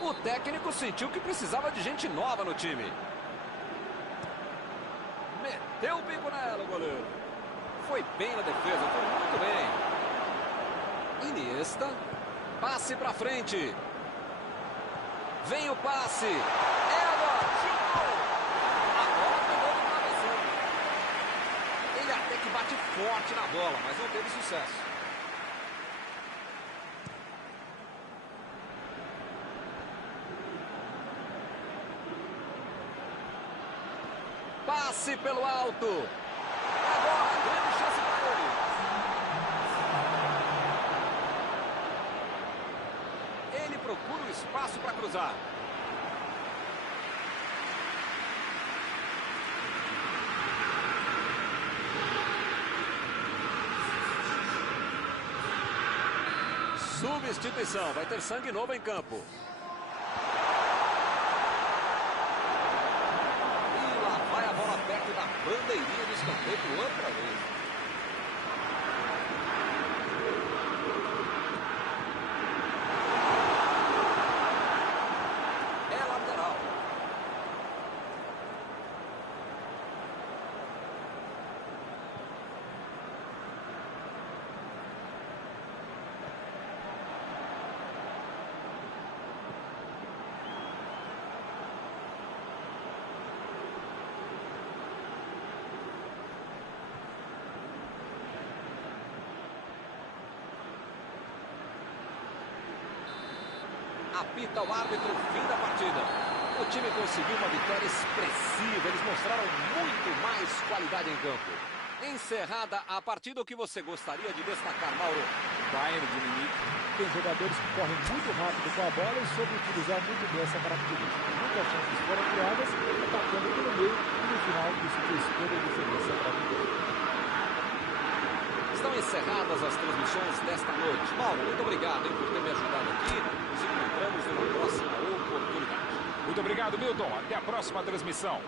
O técnico sentiu que precisava de gente nova no time. Meteu o bico nela, o goleiro. Foi bem na defesa, foi muito bem. Iniesta. Passe pra frente. Vem o passe. É agora. Chutou. A bola pegou no travessão. Ele até que bate forte na bola, mas não teve sucesso. Passe pelo alto. Agora, grande chance para ele. Ele procura o espaço para cruzar. Substituição. Vai ter sangue novo em campo. Da bandeirinha do escanteio pro outra vez. Apita o árbitro, fim da partida. O time conseguiu uma vitória expressiva. Eles mostraram muito mais qualidade em campo. Encerrada a partida, o que você gostaria de destacar, Mauro? Bayern de Munique. Tem jogadores que correm muito rápido com a bola e soube utilizar muito bem essa característica. Muitas chances foram criadas, atacando pelo meio e no final isso fez toda a diferença para a vitória. Estão encerradas as transmissões desta noite. Mauro, muito obrigado por ter me ajudado aqui. Nos encontramos numa próxima oportunidade. Muito obrigado, Milton. Até a próxima transmissão.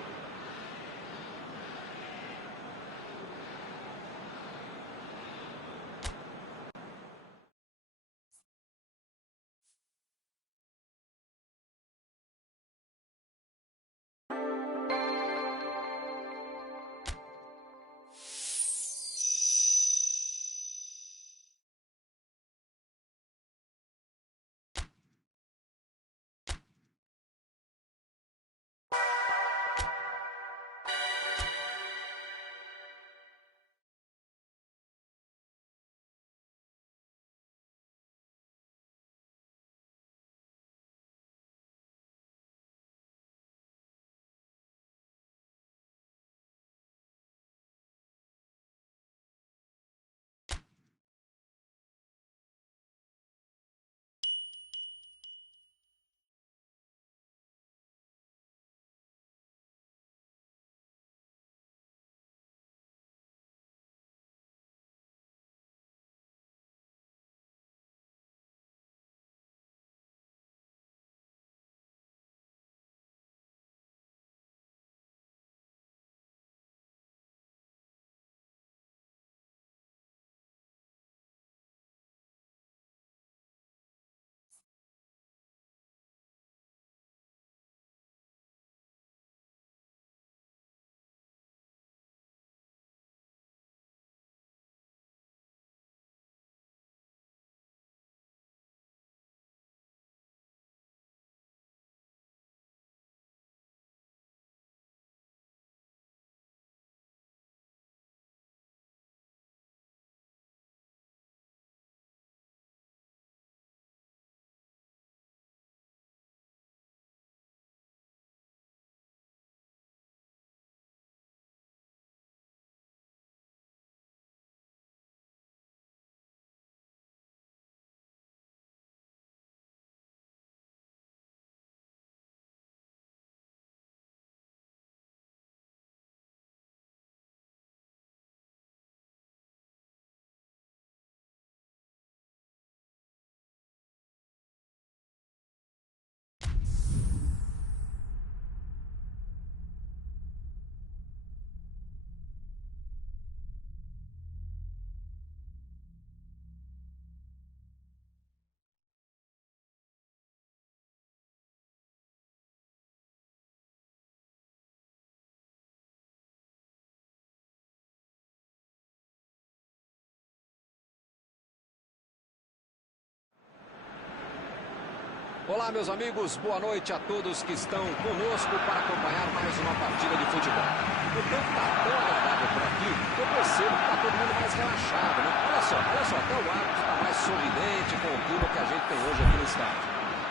Olá, meus amigos, boa noite a todos que estão conosco para acompanhar mais uma partida de futebol. O tempo está tão agradável por aqui que eu percebo que está todo mundo mais relaxado, né? Olha só, até o árbitro está mais sorridente com o clima que a gente tem hoje aqui no estádio.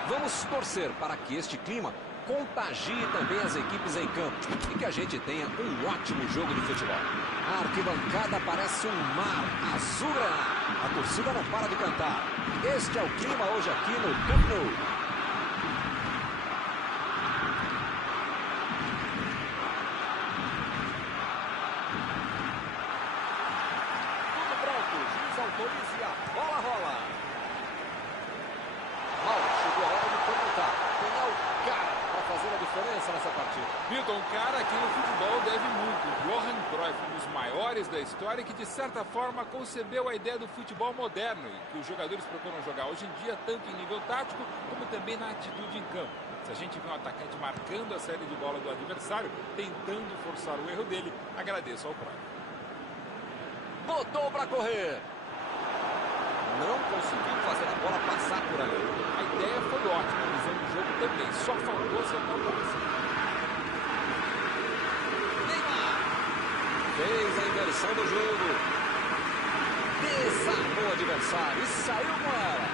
Vamos torcer para que este clima contagie também as equipes em campo e que a gente tenha um ótimo jogo de futebol. A arquibancada parece um mar azul-granado. A torcida não para de cantar. Este é o clima hoje aqui no Camp Nou. Autorize e a bola rola. Mauro, chegou a hora de perguntar. Quem é o cara para fazer a diferença nessa partida? Milton, um cara que no futebol deve muito. Johan Cruyff, um dos maiores da história, que de certa forma concebeu a ideia do futebol moderno e que os jogadores procuram jogar hoje em dia, tanto em nível tático como também na atitude em campo. Se a gente vê um atacante marcando a saída de bola do adversário, tentando forçar o erro dele, agradeço ao Cruyff. Botou para correr. Não conseguiu fazer a bola passar por ali. A ideia foi ótima, a visão do jogo também. Só faltou acertar o passe. Neymar fez a inversão do jogo. Desarmou o adversário e saiu com ela.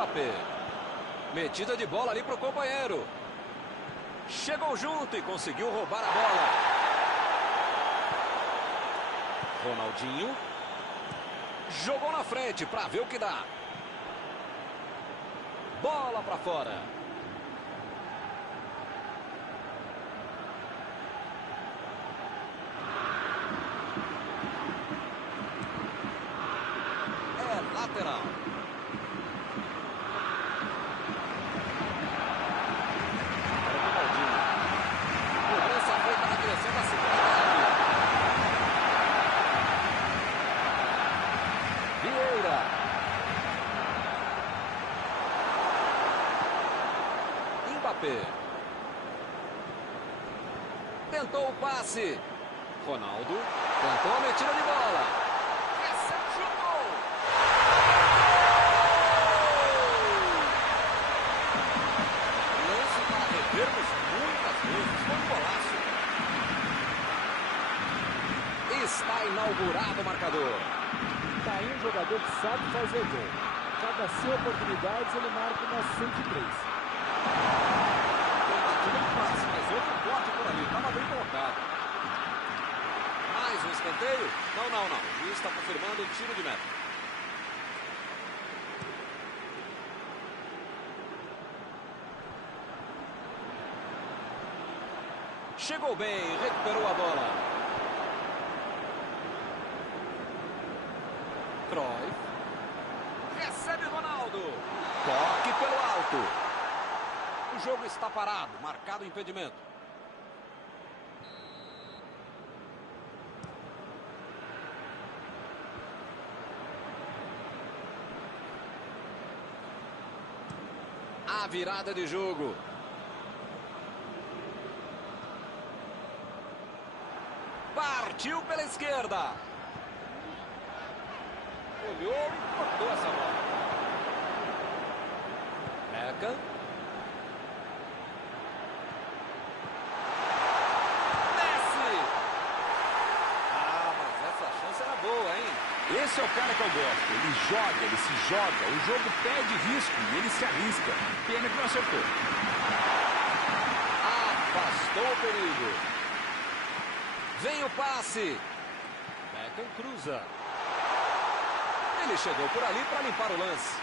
Mbappé. Metida de bola ali para o companheiro. Chegou junto e conseguiu roubar a bola. Ronaldinho. Jogou na frente para ver o que dá. Bola para fora. É lateral. Ronaldinho. Cobrança feita na direção da segunda área. Vieira. Mbappé. Tentou o passe. Ronaldo. Tentou a metida de bola. Recebe, chutou. Lance para revermos muitas vezes. Foi um golaço. Está inaugurado o marcador. Tá aí um jogador que sabe fazer gol. Cada 100 oportunidades ele marca umas 103. Tentativa de passe, mas outro corte por ali. Estava bem colocado. Mais um escanteio? Não. O juiz está confirmando o tiro de meta. Chegou bem, recuperou a bola. Cruyff. Recebe Ronaldo. Toque pelo alto. O jogo está parado, marcado o impedimento. A virada de jogo. Partiu pela esquerda. Olhou e cortou essa bola. Beckham. Messi. Mas essa chance era boa, hein? Esse é o cara que eu gosto. Ele joga, ele se joga. O jogo pede risco e ele se arrisca. Pena que não acertou. Afastou o perigo. Vem o passe. Beckham cruza. Ele chegou por ali para limpar o lance.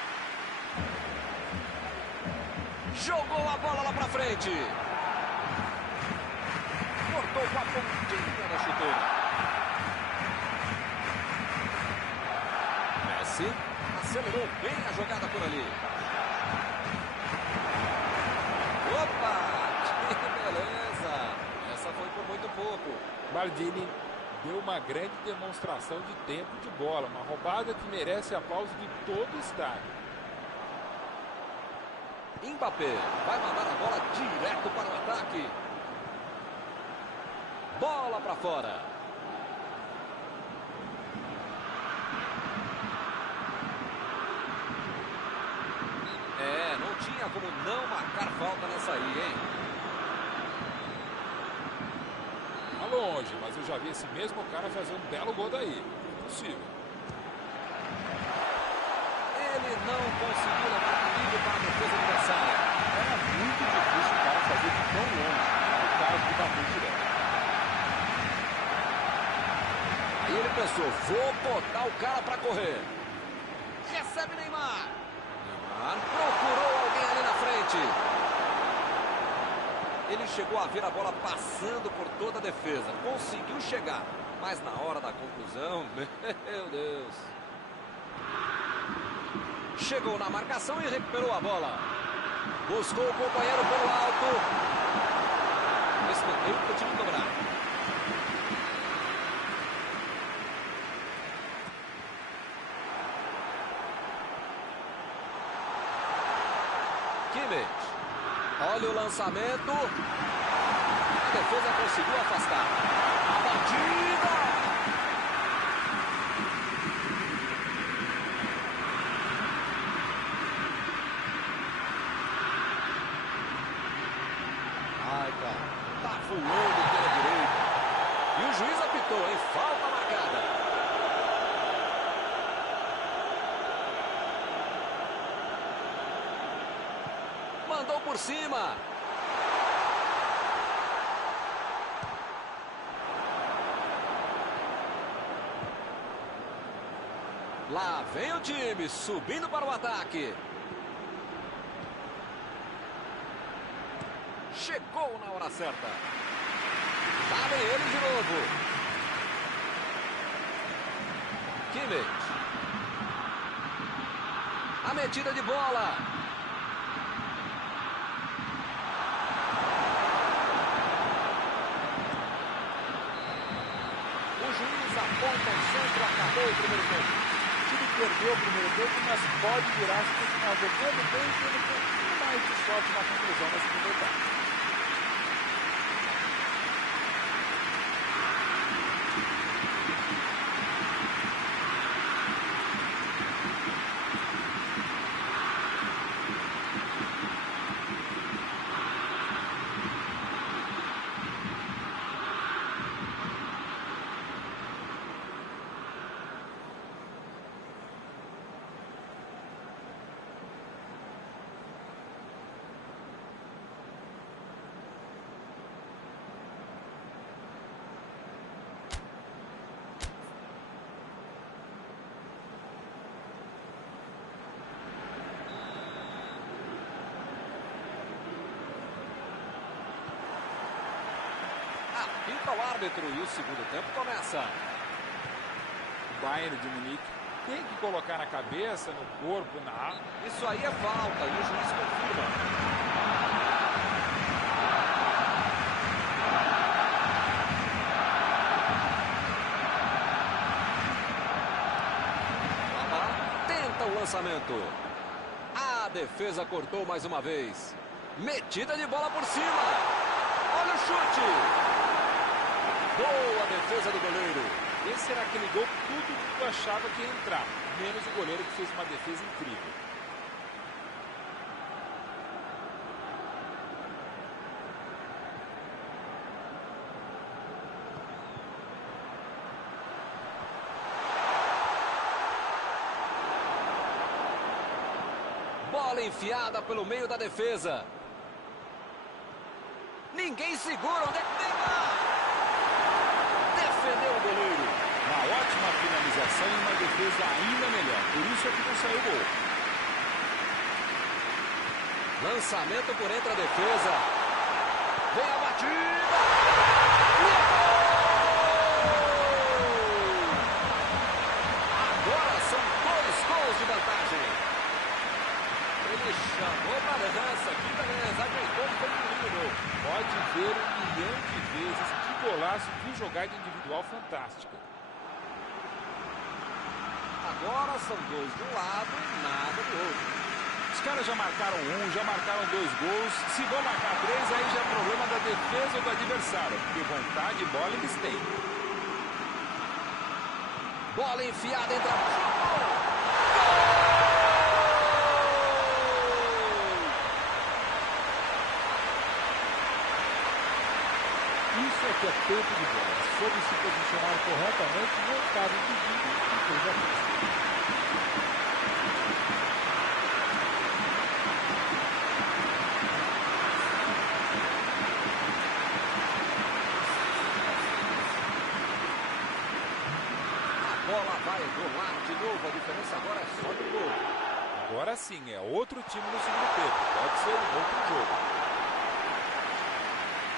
Jogou a bola lá para frente. Cortou com a pontinha da chuteira. Messi acelerou bem a jogada por ali. Opa! Que beleza! Essa foi por muito pouco. Maldini deu uma grande demonstração de tempo de bola. Uma roubada que merece aplauso de todo o estádio. Mbappé vai mandar a bola direto para o ataque. Bola para fora. Não tinha como não marcar falta nessa aí, hein? Tá longe, mas eu já vi esse mesmo cara fazer um belo gol daí. Possível. Ele não conseguiu levar perigo para a defesa adversária. Era muito difícil o cara fazer de tão longe, no caso de bater direto. Aí ele pensou, vou botar o cara para correr. Recebe Neymar. Neymar procurou alguém ali na frente. Ele chegou a ver a bola passando por toda a defesa. Conseguiu chegar. Mas na hora da conclusão, meu Deus. Chegou na marcação e recuperou a bola. Buscou o companheiro pelo alto. Escanteio para o time cobrar. Kimmich. Olha o lançamento. A defesa conseguiu afastar. A batida. Ai, cara. Tá voando pela direita. E o juiz apitou, hein? Falta marcada. Mandou por cima. Lá vem o time, subindo para o ataque. Chegou na hora certa. Lá vem ele de novo. Kimmich. A metida de bola. O juiz aponta o centro, acabou o primeiro tempo. O time perdeu o primeiro tempo, mas pode virar se continuar jogando bem e tendo um pouquinho mais de sorte na conclusão da segunda etapa. Apita o árbitro e o segundo tempo começa. O Bayern de Munique tem que colocar na cabeça, no corpo, na arma. Isso aí é falta e o juiz confirma. Tenta o lançamento. A defesa cortou mais uma vez. Metida de bola por cima. Olha o chute. Boa defesa do goleiro. Esse era aquele gol que tudo mundo achava que ia entrar, menos o goleiro que fez uma defesa incrível. Bola enfiada pelo meio da defesa. Ninguém segura. Onde é que tem lá? Defendeu o goleiro. Uma ótima finalização e uma defesa ainda melhor. Por isso é que não saiu gol. Lançamento por entre a defesa. Vem a batida. E é gol! Agora são 2 gols de vantagem. Ele chamou para a dança. Que beleza. Ajeitou e foi incluído o gol. Pode ver 1 milhão de vezes que golaço, que jogada individual fantástica. Agora são 2 de um lado e nada do outro. Os caras já marcaram 1, já marcaram 2 gols. Se vão marcar 3, aí já é problema da defesa ou do adversário. Porque vontade e bola eles têm. Bola enfiada entre a... Isso é que é tempo de bola. Soube se posicionar corretamente, não estava impedido e fez a festa. A bola vai rolar de novo. A diferença agora é só de gol. Agora sim, é outro time no segundo tempo. Pode ser um outro jogo.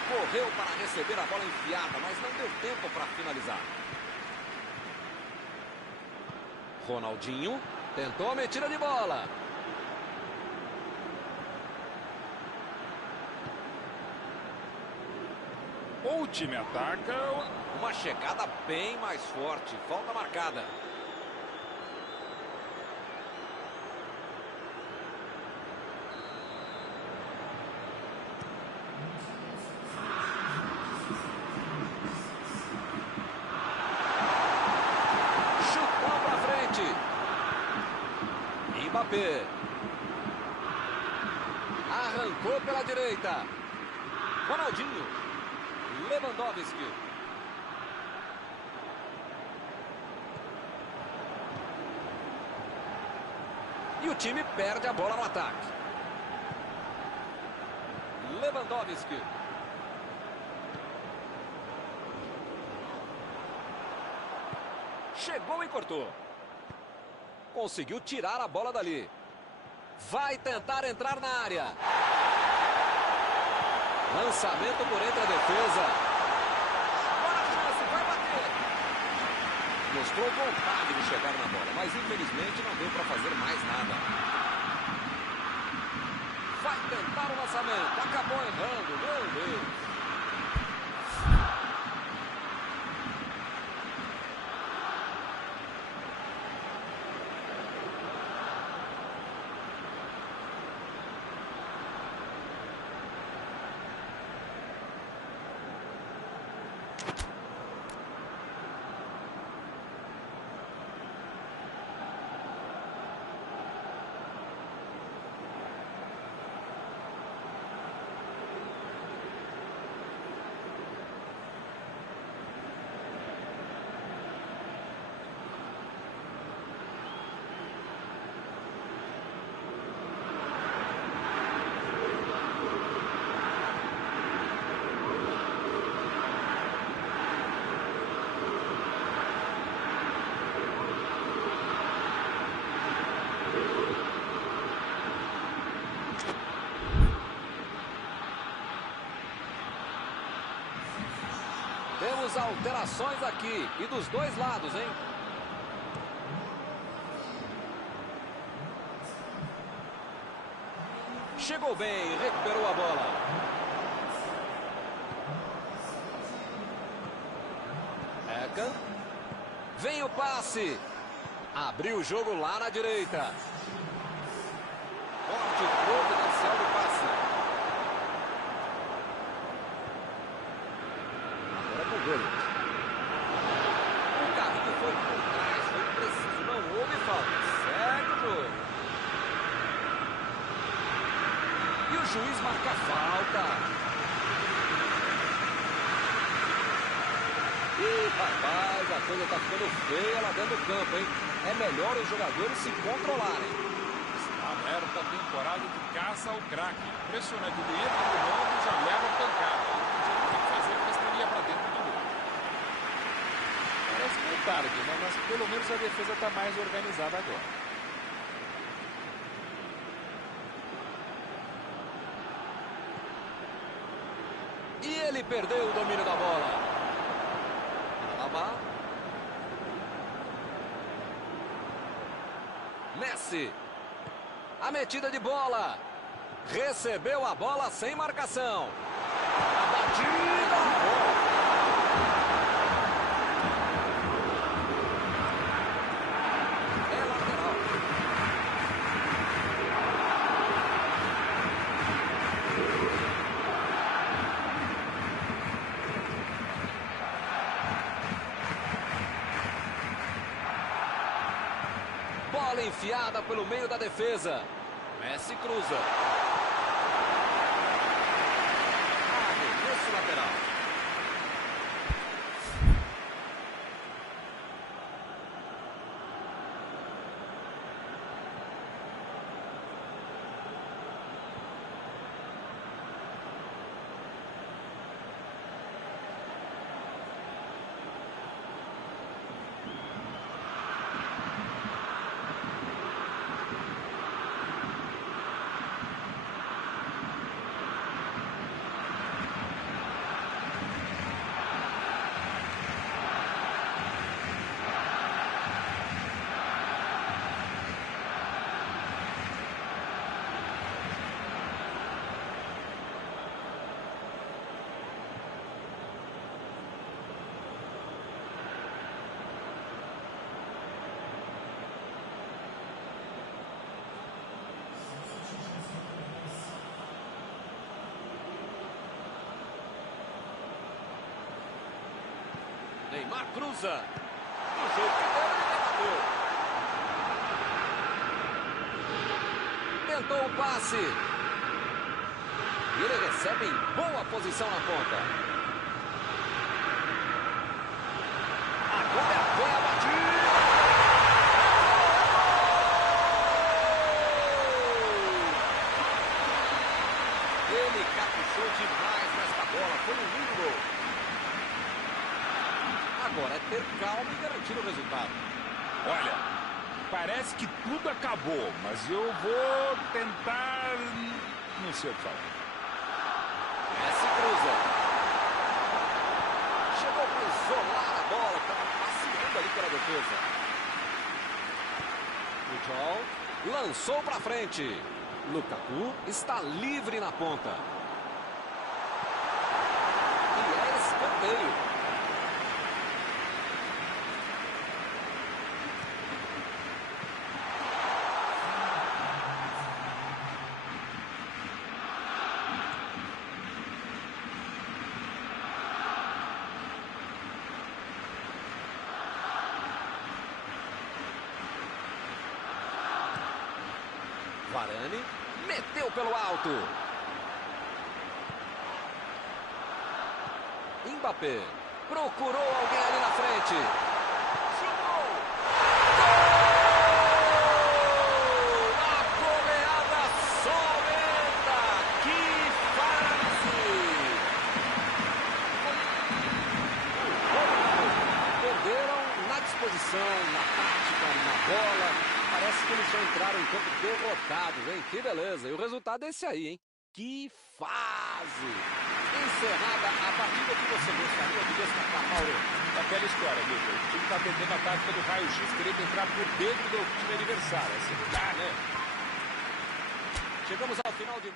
Correu para receber a bola enfiada, mas não deu tempo para finalizar. Ronaldinho tentou a metida de bola. Ou o time ataca ou... Uma chegada bem mais forte. Falta marcada. Mbappé. Arrancou pela direita. Ronaldinho. Lewandowski. E o time perde a bola no ataque. Lewandowski. Chegou e cortou. Conseguiu tirar a bola dali. Vai tentar entrar na área. Lançamento por entre a defesa. Agora a chance, vai bater. Mostrou vontade de chegar na bola, mas infelizmente não deu para fazer mais nada. Vai tentar o lançamento. Acabou errando, meu Deus. Temos alterações aqui e dos dois lados, hein? Chegou bem, recuperou a bola. Eka. Vem o passe. Abriu o jogo lá na direita. Forte providencial do passe. O carrinho foi por trás, foi preciso, não houve falta. Segue o jogo. E o juiz marca falta. Ih, rapaz, a coisa tá ficando feia lá dentro do campo, hein? É melhor os jogadores se controlarem. Aberta a temporada de caça ao craque. Impressionante, ele entra no campo e já leva a pancada. Ele não tem que fazer, mas estaria para dentro do gol. Parece meio tarde, né? Mas pelo menos a defesa está mais organizada agora. E ele perdeu o domínio da bola. Alaba. Messi. A metida de bola. Recebeu a bola sem marcação. A batida. É lateral. Bola enfiada pelo meio da defesa. Messi cruza. Arremesso lateral. Neymar cruza. O jogo que deu, ele bateu. Tentou o passe. E ele recebe em boa posição na ponta. Agora vem a batida. Ele caprichou demais nesta bola. Foi um lindo gol. Agora é ter calma e garantir o resultado. Olha, parece que tudo acabou, mas eu vou tentar... Não sei o que falar. Messi cruza. Chegou para isolar a bola. Estava passeando ali pela defesa. Pujol lançou para frente. Lukaku está livre na ponta. E é escanteio. Varane meteu pelo alto. Mbappé procurou alguém ali na frente. Chutou! Gol! A goleada só aumenta. Que fase! Perderam na disposição, na tática, na bola. Parece que eles já entraram em campo derrotados, hein? Que beleza. E o resultado é esse aí, hein? Que fase! Encerrada a partida, que você gostaria de destacar, Paulo? É aquela história, Vitor. O time está tentando a tática do raio-x, querendo entrar por dentro do time adversário. Assim não dá, né? Chegamos ao final de